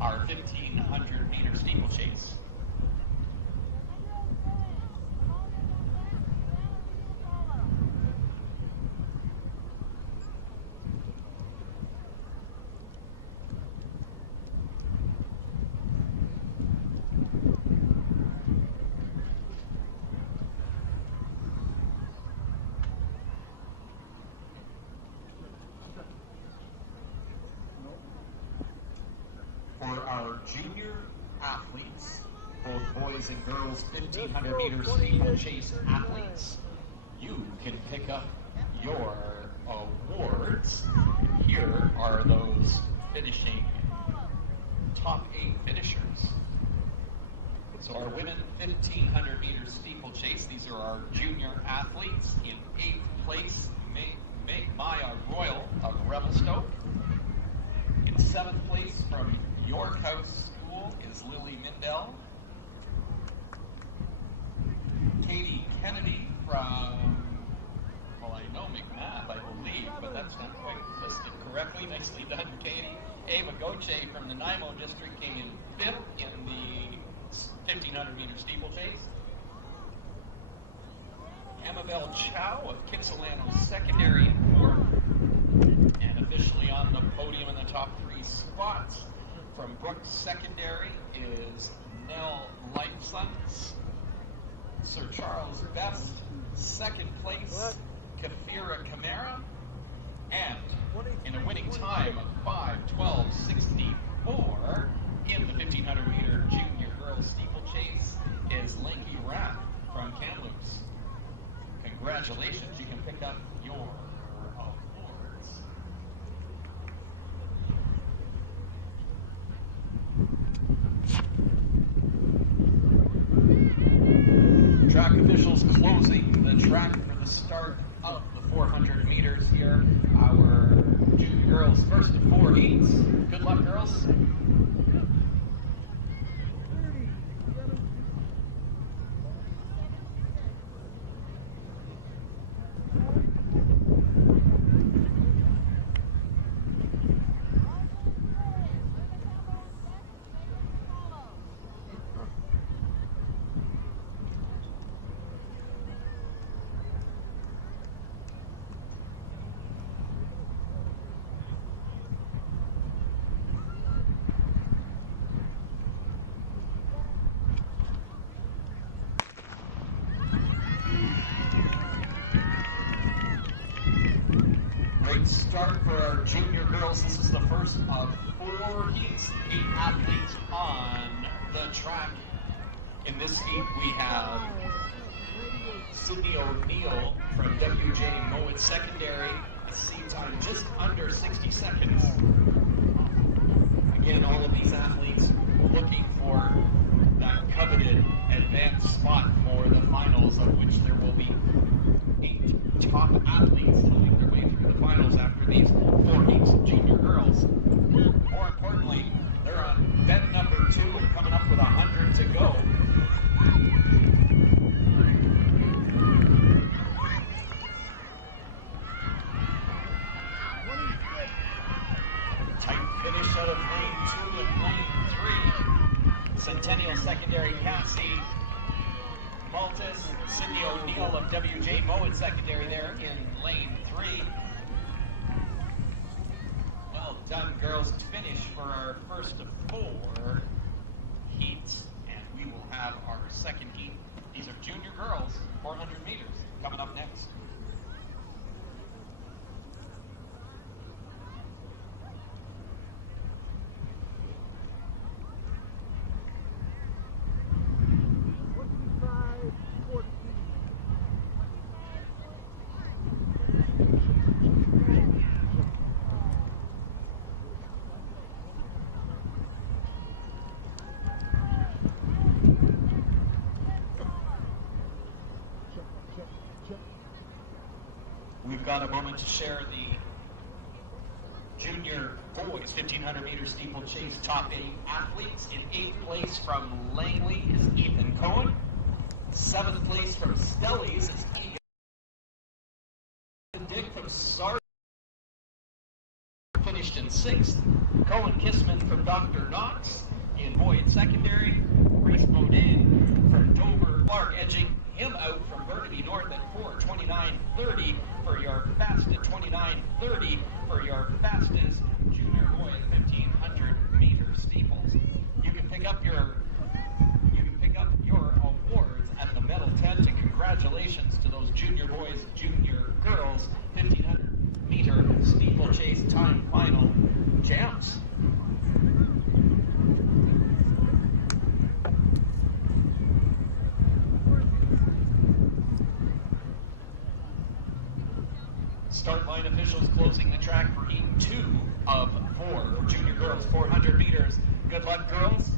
our 1,500 meter steeplechase. boys and girls 1,500 meter steeplechase athletes, you can pick up your awards. Here are those finishing top 8 finishers. So our women 1,500 meter steeplechase, these are our junior athletes. In 8th place, Maya Royal of Revelstoke. In 7th place from York House School is Lily Mindell. Katie Kennedy from, well, I know McMath, I believe, but that's not quite listed correctly. Nicely done, Katie. Ava Goche from the Nanaimo district came in 5th in the 1,500 meter steeplechase. Amabel Chow of Kitsilano Secondary in 4th. And officially on the podium in the top 3 spots from Brooks Secondary is Nell Lightsons. Sir Charles Best, 2nd place, Kafira Camara, and in a winning time of 5:12.64 in the 1,500 meter junior girls steeplechase is Lanky Rat from Kamloops. Congratulations, you can pick up your awards. Track officials closing the track for the start of the 400 meters here. Our junior girls first to 4 heats. Good luck, girls. Start for our junior girls. This is the first of 4 heats. 8 athletes on the track. In this heat, we have Sydney O'Neill from WJ Mowat Secondary. A seat time just under 60 seconds. Again, all of these athletes looking for that coveted advanced spot for the finals, of which there will be 8 top athletes to make their way through the finals after these 4 heats of junior girls. More importantly, they're on bend number 2 and coming up with 100 to go. Tight finish out of lane 2 and lane 3. Centennial Secondary Cassie Maltus, Sydney O'Neill of WJ Mowat Secondary there in lane 3. Well done, girls. Finish for our first of 4 heats, and we will have our second heat. These are junior girls, 400 meters, coming up next. We've got a moment to share the junior boys 1,500 meter steeplechase top 8 athletes. In 8th place from Langley is Ethan Cohen. 7th place from Stellies is Egan Dick from Sartre. Finished in 6th. Cohen Kissman from Dr. Knox in Boyd Secondary. Reese Bodin from Dover. Clark edging him out from Burnaby North at 4:29.30 for your fastest 29.30 for your fastest junior boy 1,500 meter steeples. You can pick up your awards at the medal tent, and congratulations to those junior boys, junior girls 1,500 meter steeplechase time final champs. Start line officials closing the track for heat 2 of 4 for junior girls, 400 meters. Good luck, girls.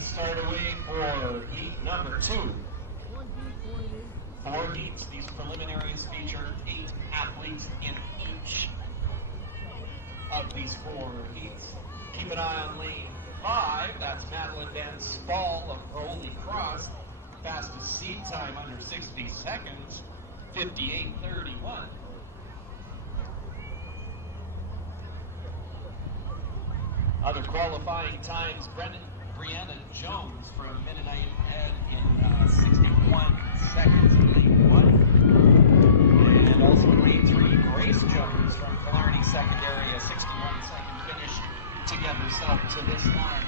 Start away for heat number 2. 4 heats. These preliminaries feature 8 athletes in each of these 4 heats. Keep an eye on lane 5. That's Madeline Van Spall of Holy Cross. Fastest seed time under 60 seconds, 58:31. Other qualifying times, Brianna Jones from Mennonite Ed in 61 seconds in lane 1. And also in lane 3, Grace Jones from Killarney Secondary, a 61-second finish to get herself to this line.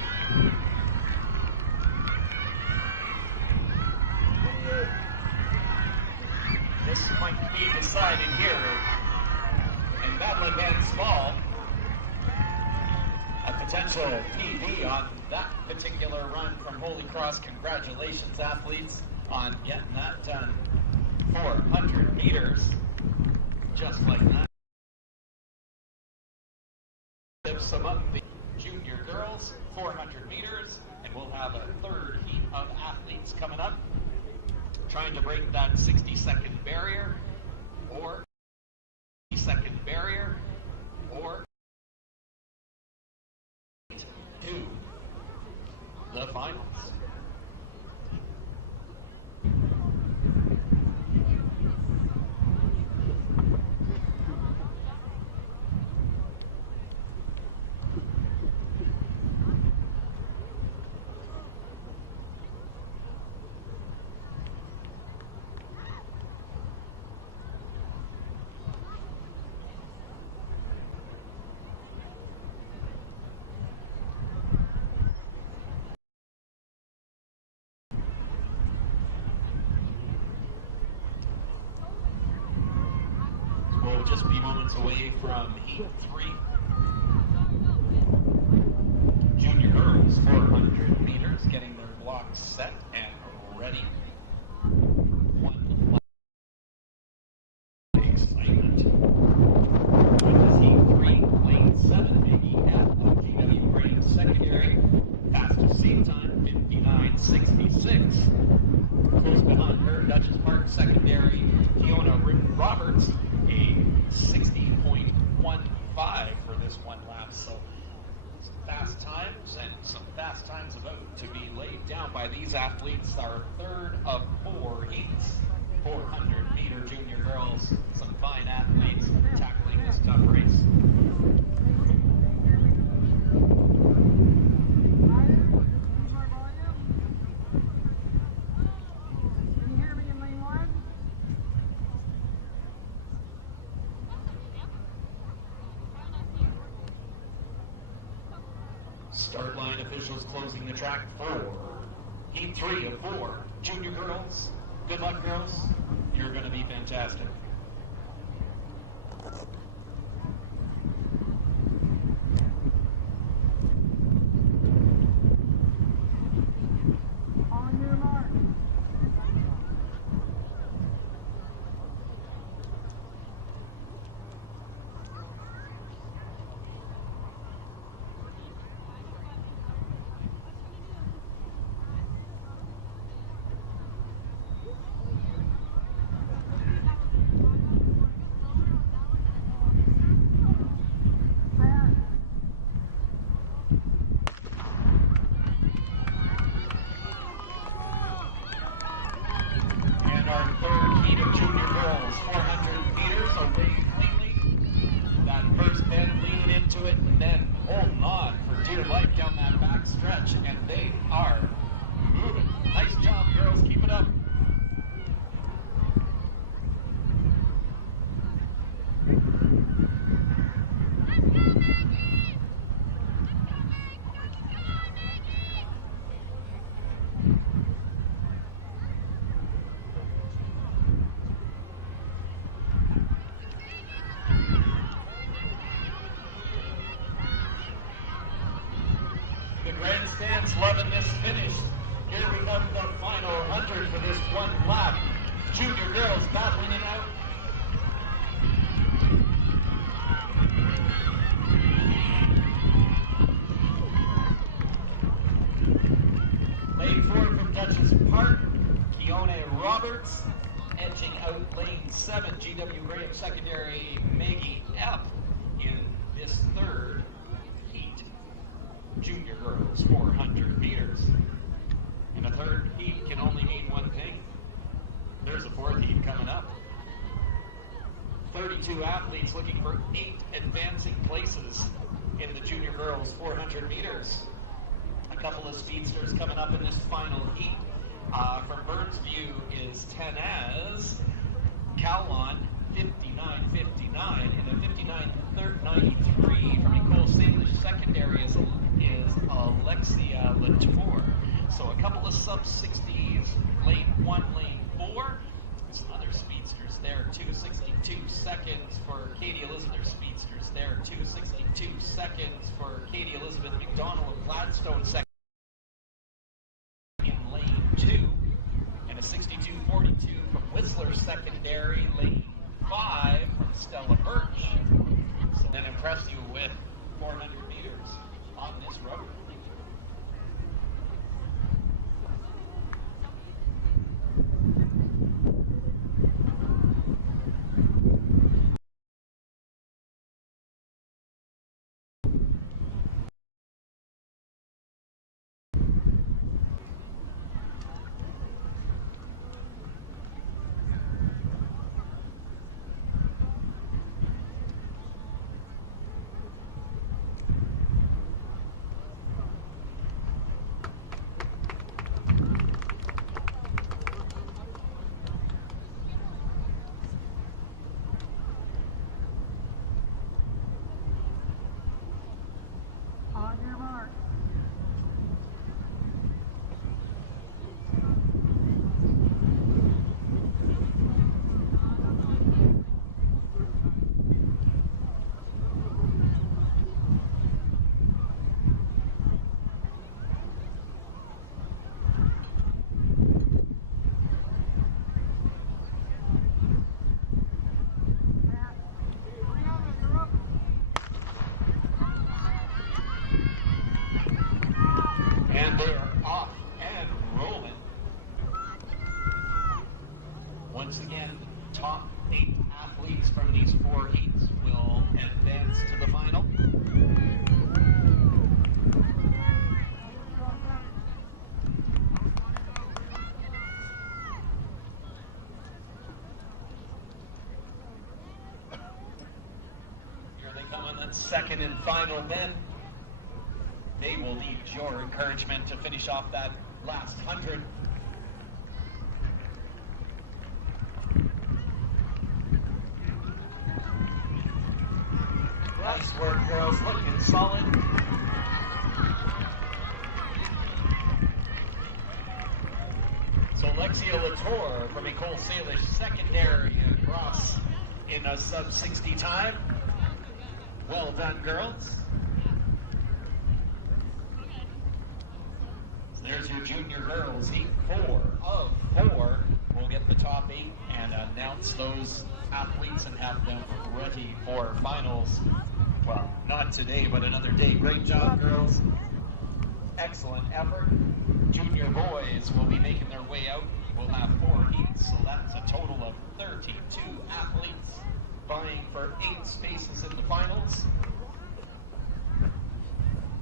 This might be decided here. And Madeline Van Spall, a potential PB on that particular run from Holy Cross. Congratulations, athletes, on getting that done. 400 meters, just like that. Some of the junior girls, 400 meters, and we'll have a 3rd heat of athletes coming up, trying to break that 60-second barrier, or 60-second barrier, or to the finals. Just be moments away from heat 3. Junior girls, 400 meters, getting their blocks set and ready. One excitement. With this heat 3, lane 7, Maggie F of GW Green Secondary. Fastest seat time, 59:66. Close behind her, Dutchess Park Secondary, Fiona Roberts, a 60.15 for this one lap. So fast times, and some fast times about to be laid down by these athletes. Our 3rd of 4 heats, 400 meter junior girls. Some fine athletes tackling this tough race. Start line officials closing the track for heat 3 of 4. Junior girls, good luck, girls. You're going to be fantastic. very cleanly. That first bend leaning into it, and then holding on for dear life down that back stretch, and they are moving. Nice job, girls. Keep it up. The grandstand's loving this finish. Here we come to the final 100 for this one lap. Junior girls battling it out. Lane 4 from Dutchess Park. Keone Roberts edging out lane 7. GW Graham secondary. Maggie F in this third heat. Junior girls 400 meters. And a third heat can only mean one thing. There's a fourth heat coming up. 32 athletes looking for 8 advancing places in the junior girls 400 meters. A couple of speedsters coming up in this final heat. From Burnsview is Tenaz Calon 59.59 and a 59.93 from Nicole Salish secondary is Alexia Latour. So a couple of sub-60s, lane 1, lane 4. Some other speedsters there, 2:62 seconds for Katie Elizabeth. There's speedsters there, 2:62 seconds for Katie Elizabeth McDonald of Gladstone second in lane 2. And a 62.42 from Whistler secondary, lane 5 from Stella Birch. So then impress you with 400 meters on this road. On your mark. And they are off and rolling. Once again, top 8 athletes from these 4 heats will advance to the final. Here they come on that second and final then. They will need your encouragement to finish off that last 100. Nice work, girls. Looking solid. So Alexia Latour from Nicole Salish secondary across in a sub-60 time. Well done, girls. There's your junior girls, heat 4 of 4. We'll get the top 8 and announce those athletes and have them ready for finals. Well, not today, but another day. Great job, girls. Excellent effort. Junior boys will be making their way out. We'll have 4 heats, so that's a total of 32 athletes vying for 8 spaces in the finals.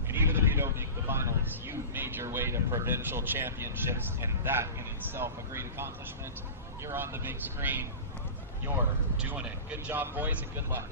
And even if you don't make the finals, you've made your way to provincial championships, and that in itself a great accomplishment. You're on the big screen. You're doing it. Good job, boys, and good luck.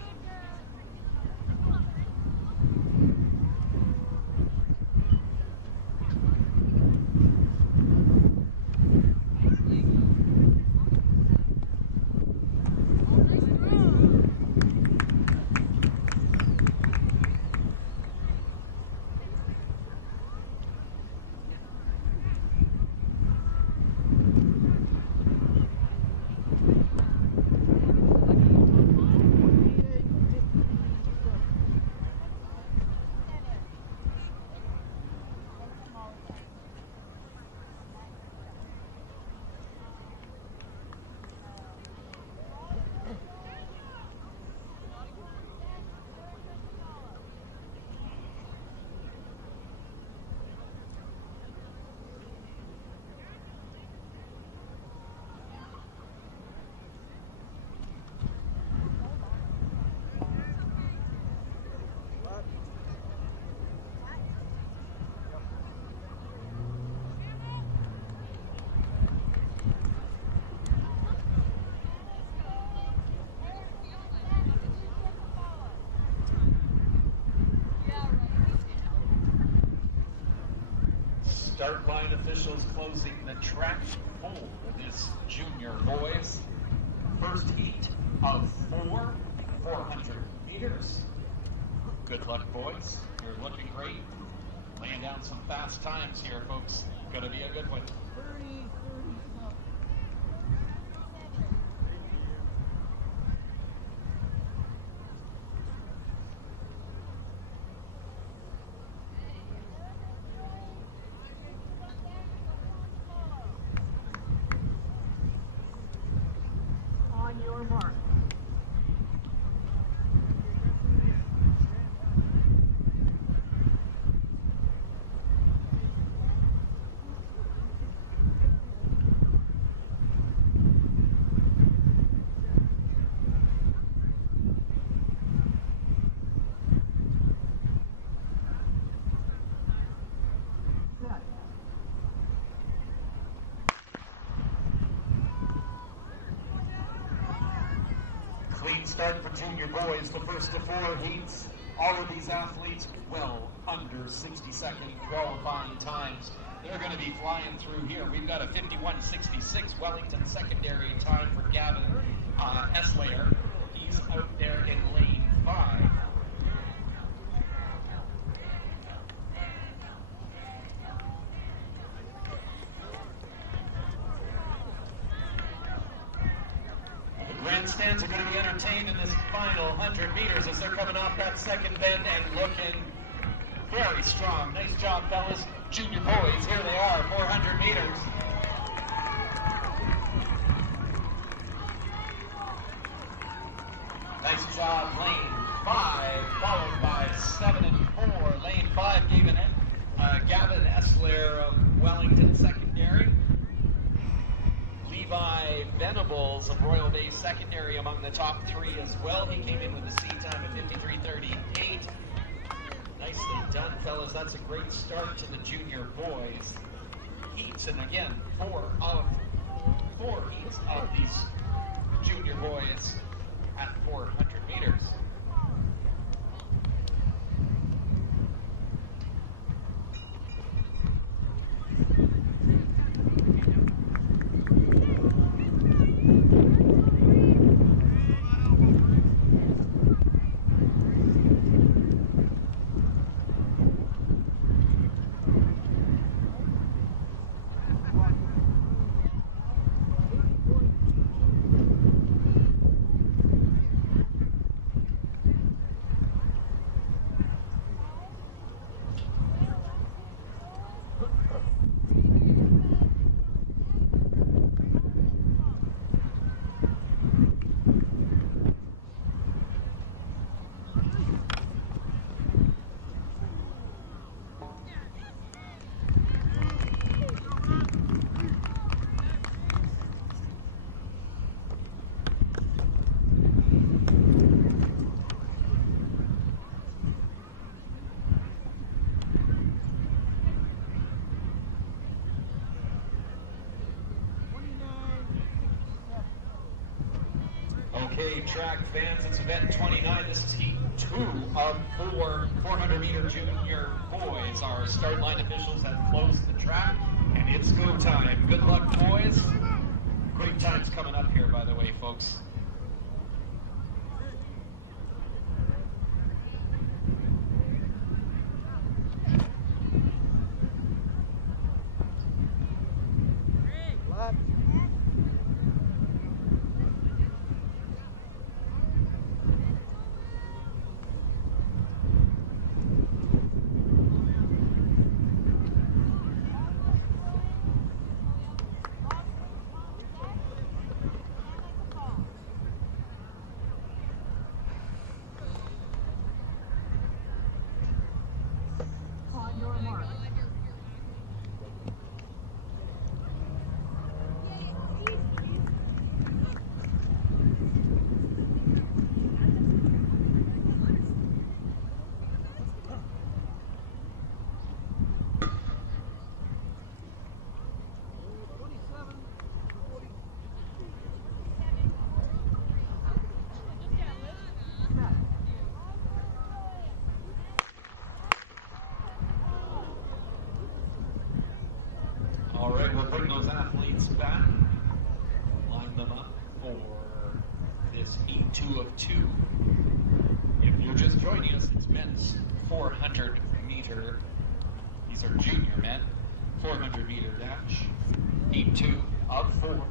Start line officials closing the track full of this junior boys. First heat of 400 meters. Good luck, boys. You're looking great. Laying down some fast times here, folks. Gonna be a good one. 30. On your mark. Clean start for junior boys, the first of 4 heats. All of these athletes well under 60-second qualifying times. They're going to be flying through here. We've got a 51.66 Wellington secondary time for Gavin Esslayer. He's out there in lane 5. Grandstands are going to be entertained in this final 100 meters as they're coming off that second bend and looking very strong. Nice job, fellas. Junior boys, here they are, 400 meters. Nice job, lane 5, followed by 7 and 4. Lane 5 gave it Gavin Esslayer of Wellington secondary. Levi Venables of Royal Bay secondary among the top 3 as well. He came in with a C time of 53.38. Nicely done, fellas. That's a great start to the junior boys heats. And again, 4 heats of these junior boys at 400 meters. track fans, it's event 29. This is heat 2 of 400-meter junior boys. Our start line officials have closed the track, and it's go time. Good luck, boys. Great times coming up here, by the way, folks. All right, we'll bring those athletes back, line them up for this heat 2 of 2. If you're just joining us, it's men's 400 meter, these are junior men, 400 meter dash, heat 2 of 4.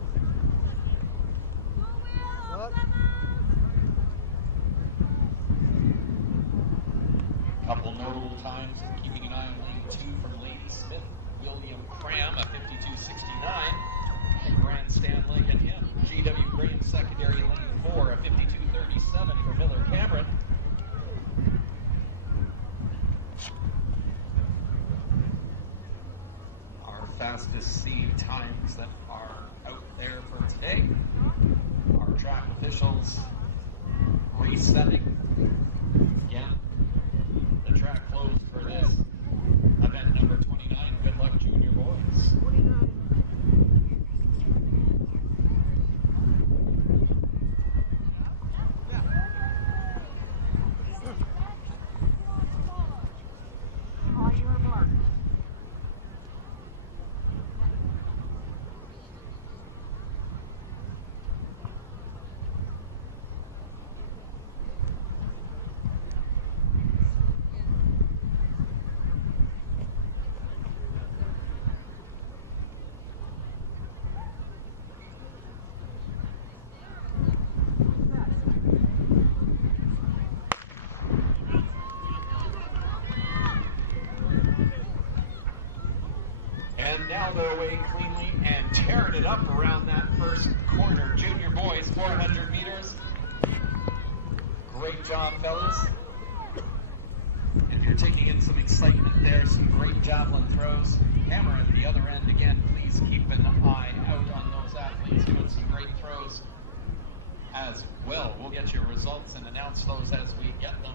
Couple notable times, keeping an eye on lane 2 from Lady Smith. William Cram, a 52.69. Grandstand leg at him. G.W. Graham, secondary lane 4, a 52.37 for Miller Cameron. Our fastest seed times that are out there for today. Our track officials resetting. Again, the track closed for this event number 29. Good luck, junior boys. 29. On your mark. And now they're away cleanly and tearing it up around that first corner. Junior boys, 400 meters. Great job, fellas. If you're taking in some excitement there, some great javelin throws. Hammer at the other end again. Please keep an eye out on those athletes doing some great throws as well. We'll get your results and announce those as we get them.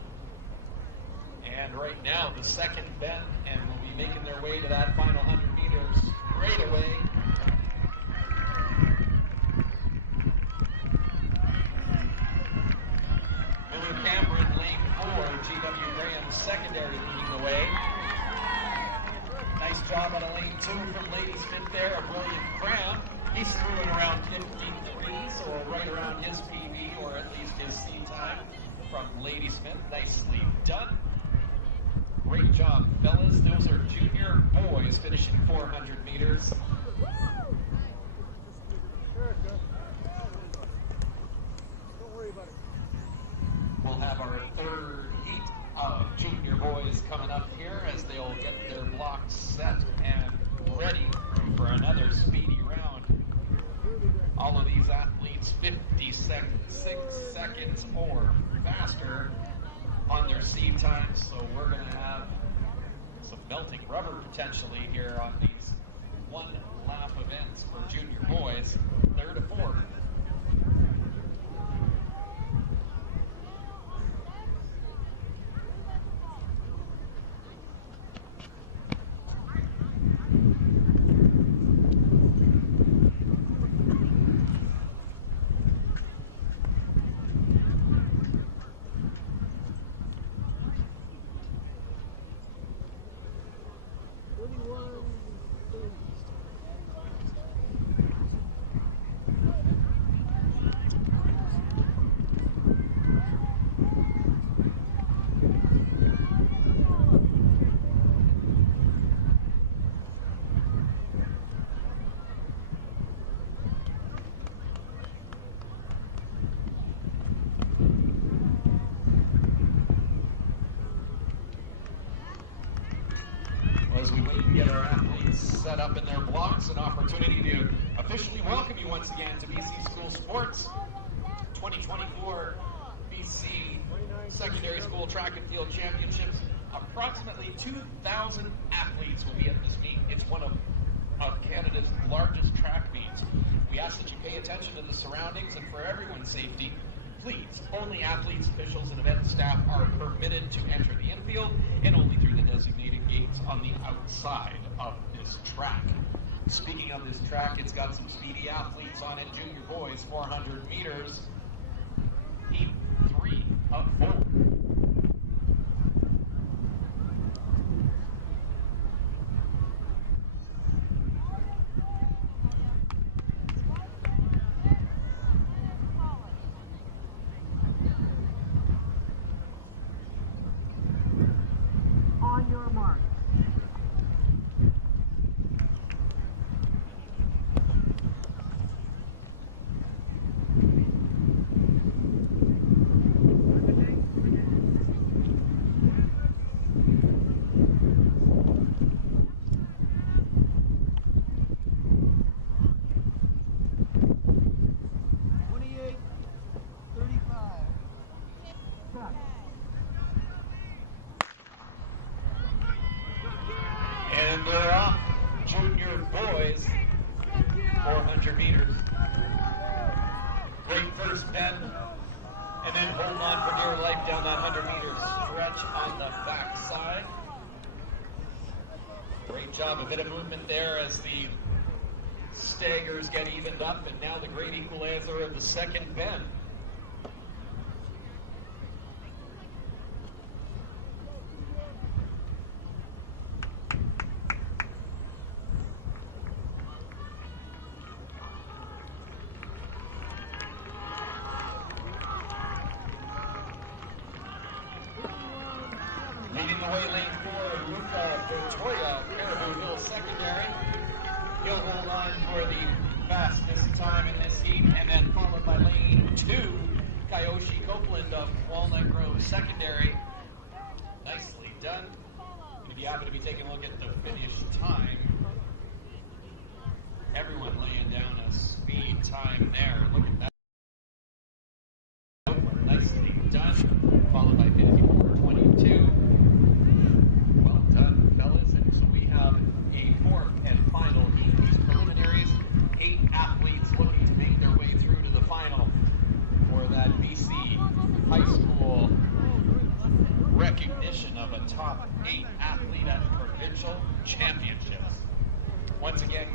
And right now, the second bend, and will be making their way to that final 100 meters straight away. Miller Cameron, lane 4, G.W. Graham, secondary leading the way. Nice job out of lane 2 from Lady Smith there of William Cram. He's throwing around 53s, or right around his PB, or at least his C time from Lady Smith. Nicely done. Great job, fellas. Those are junior boys finishing 400 meters. Don't worry about it. We'll have our third heat of junior boys coming up here as they'll get their blocks set and ready for another speedy round. All of these athletes 6 seconds or faster on their seed times, so we're going to have some melting rubber potentially here on these one-lap events for junior boys, 3rd to 4th. we can get our athletes set up in their blocks, an opportunity to officially welcome you once again to BC School Sports 2024 BC Secondary School Track and Field Championships. Approximately 2,000 athletes will be at this meet. It's one of Canada's largest track meets. We ask that you pay attention to the surroundings, and for everyone's safety, please, only athletes, officials, and event staff are permitted to enter the infield and only through the designated gates on the outside of this track. Speaking of this track, it's got some speedy athletes on it. Junior boys, 400 meters, heat 3 of 4. On your mark. And they're off. Junior boys, 400 meters. Great first bend. And then hold on for dear life down that 100-meter stretch on the backside. Great job. A bit of movement there as the staggers get evened up. And now the great equalizer of the second bend. Leading the way, lane 4, Luca Bertoya, Caribou Hill Secondary. He'll hold on for the fastest time in this heat, and then followed by lane 2, Kyoshi Copeland of Walnut Grove Secondary. Nicely done. If you happen to be taking a look at the finish time, everyone laying down a speed time there. Look at that. Nicely done. Followed by 54.22. Well done, fellas. And so we have a fourth and final heat. These preliminaries, 8 athletes looking to make their way through to the final for that BC High School recognition of a top 8 athlete at provincial championships. Once again,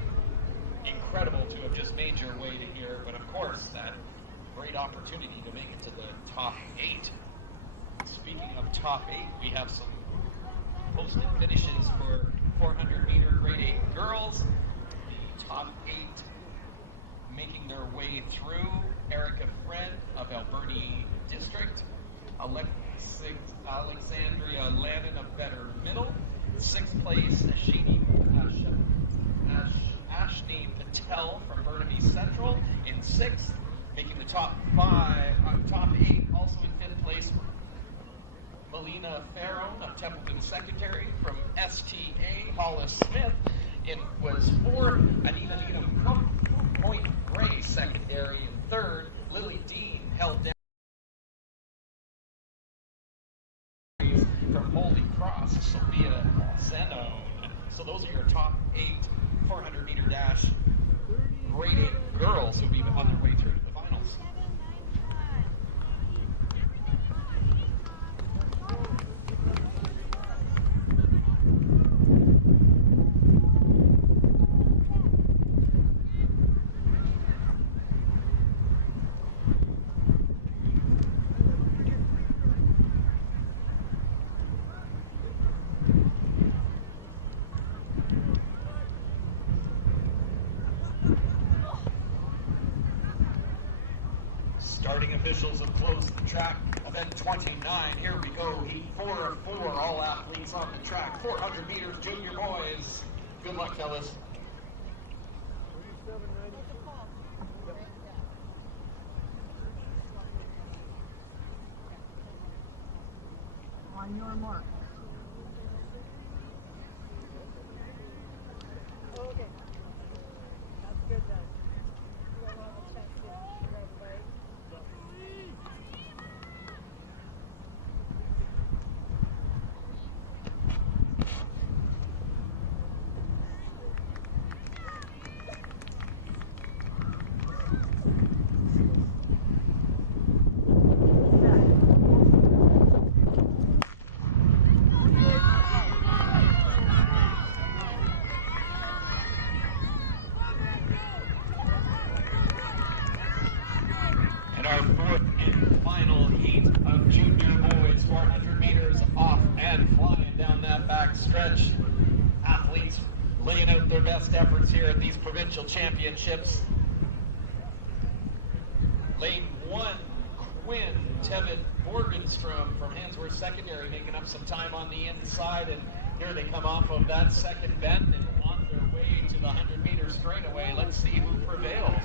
incredible to have just made your way to here, but of course, that great opportunity to make it to the top 8. Speaking of top 8, we have some posted finishes for 400-meter grade 8 girls. The top 8 making their way through: Erica Fred of Alberni District, Alexandria Lannon of Better Middle, 6th place Ashni Patel from Burnaby Central in 6th, making the top 8, also in 5th place, Melina Farron of Templeton Secondary from STA. Paula Smith was 4th, Anita Point Gray Secondary in 3rd, Lily Dean held down from Holy Cross, Sophia Zenone. So those are your top 8 400-meter dash grade 8 girls who will be on their way through to the finals. Starting officials have closed the track. Event 29, here we go. Heat 4 of 4, all athletes on the track. 400 meters, junior boys. Good luck, fellas. On your mark. Okay. That's good then. You don't have a chance to grab the bag. And our fourth and final heat of junior boys, 400 meters off and flying down that back stretch. Athletes laying out their best efforts here at these provincial championships. Lane 1, Quinn Tevitt Morgenstrom from Hansworth Secondary making up some time on the inside, and here they come off of that second bend and on their way to the 100 meter straightaway. Let's see who prevails.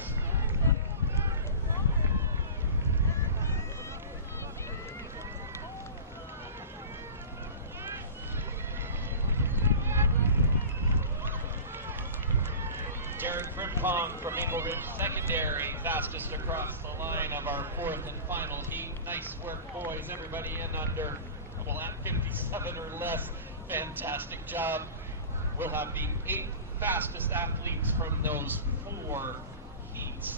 Derek Frimpong from Maple Ridge Secondary, fastest across the line of our fourth and final heat. Nice work, boys. Everybody in under, well, at 57 or less. Fantastic job. We'll have the 8 fastest athletes from those 4 heats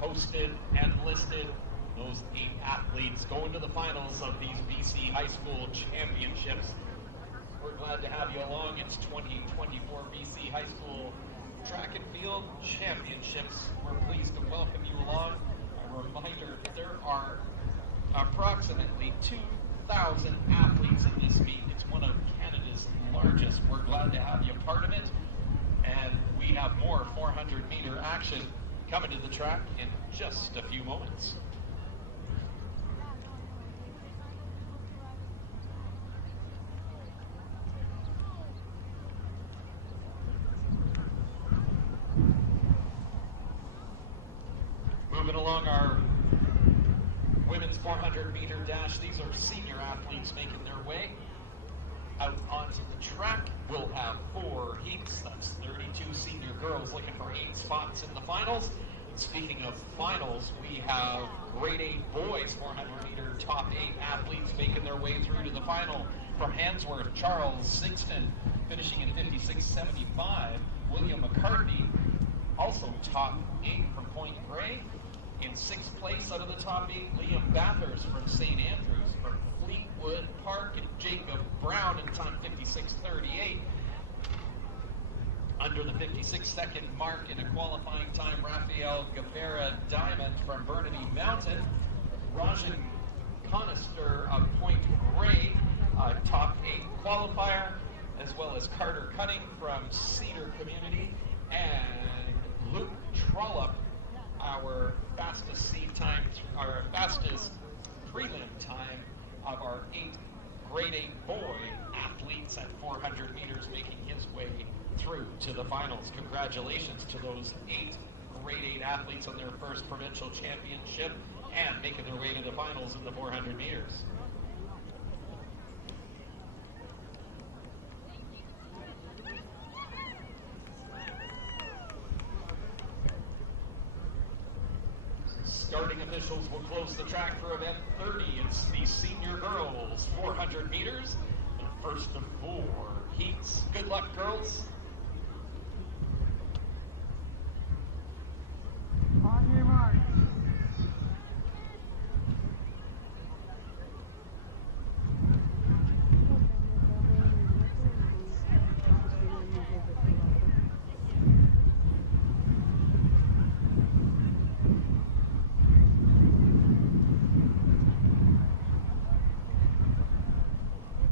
posted and listed. Those 8 athletes going to the finals of these BC High School Championships. We're glad to have you along. It's 2024 BC High School Track and Field Championships. We're pleased to welcome you along. A reminder that there are approximately 2,000 athletes in this meet. It's one of Canada's largest. We're glad to have you part of it. And we have more 400-meter action coming to the track in just a few moments. Moving along our women's 400-meter dash, these are senior athletes making their way out onto the track. We'll have 4 heats. That's 32 senior girls looking for 8 spots in the finals. And speaking of finals, we have grade 8 boys 400-meter top 8 athletes making their way through to the final. From Hansworth, Charles Sigston finishing in 56.75. William McCartney, also top 8 from Point Grey. In 6th place out of the top 8, Liam Bathurst from St. Andrews. From Fleetwood Park, and Jacob Brown in time 56.38. Under the 56-second mark in a qualifying time, Rafael Gavera Diamond from Burnaby Mountain. Rajan Conister of Point Grey, top 8 qualifier, as well as Carter Cutting from Cedar Community, and Luke Trollope, our fastest seed time, our fastest prelim time of our 8 grade 8 boy athletes at 400 meters, making his way through to the finals. Congratulations to those 8 grade 8 athletes on their first provincial championship and making their way to the finals in the 400 meters. Starting officials will close the track for event 30. It's the senior girls 400 meters, the first of 4 heats. Good luck, girls.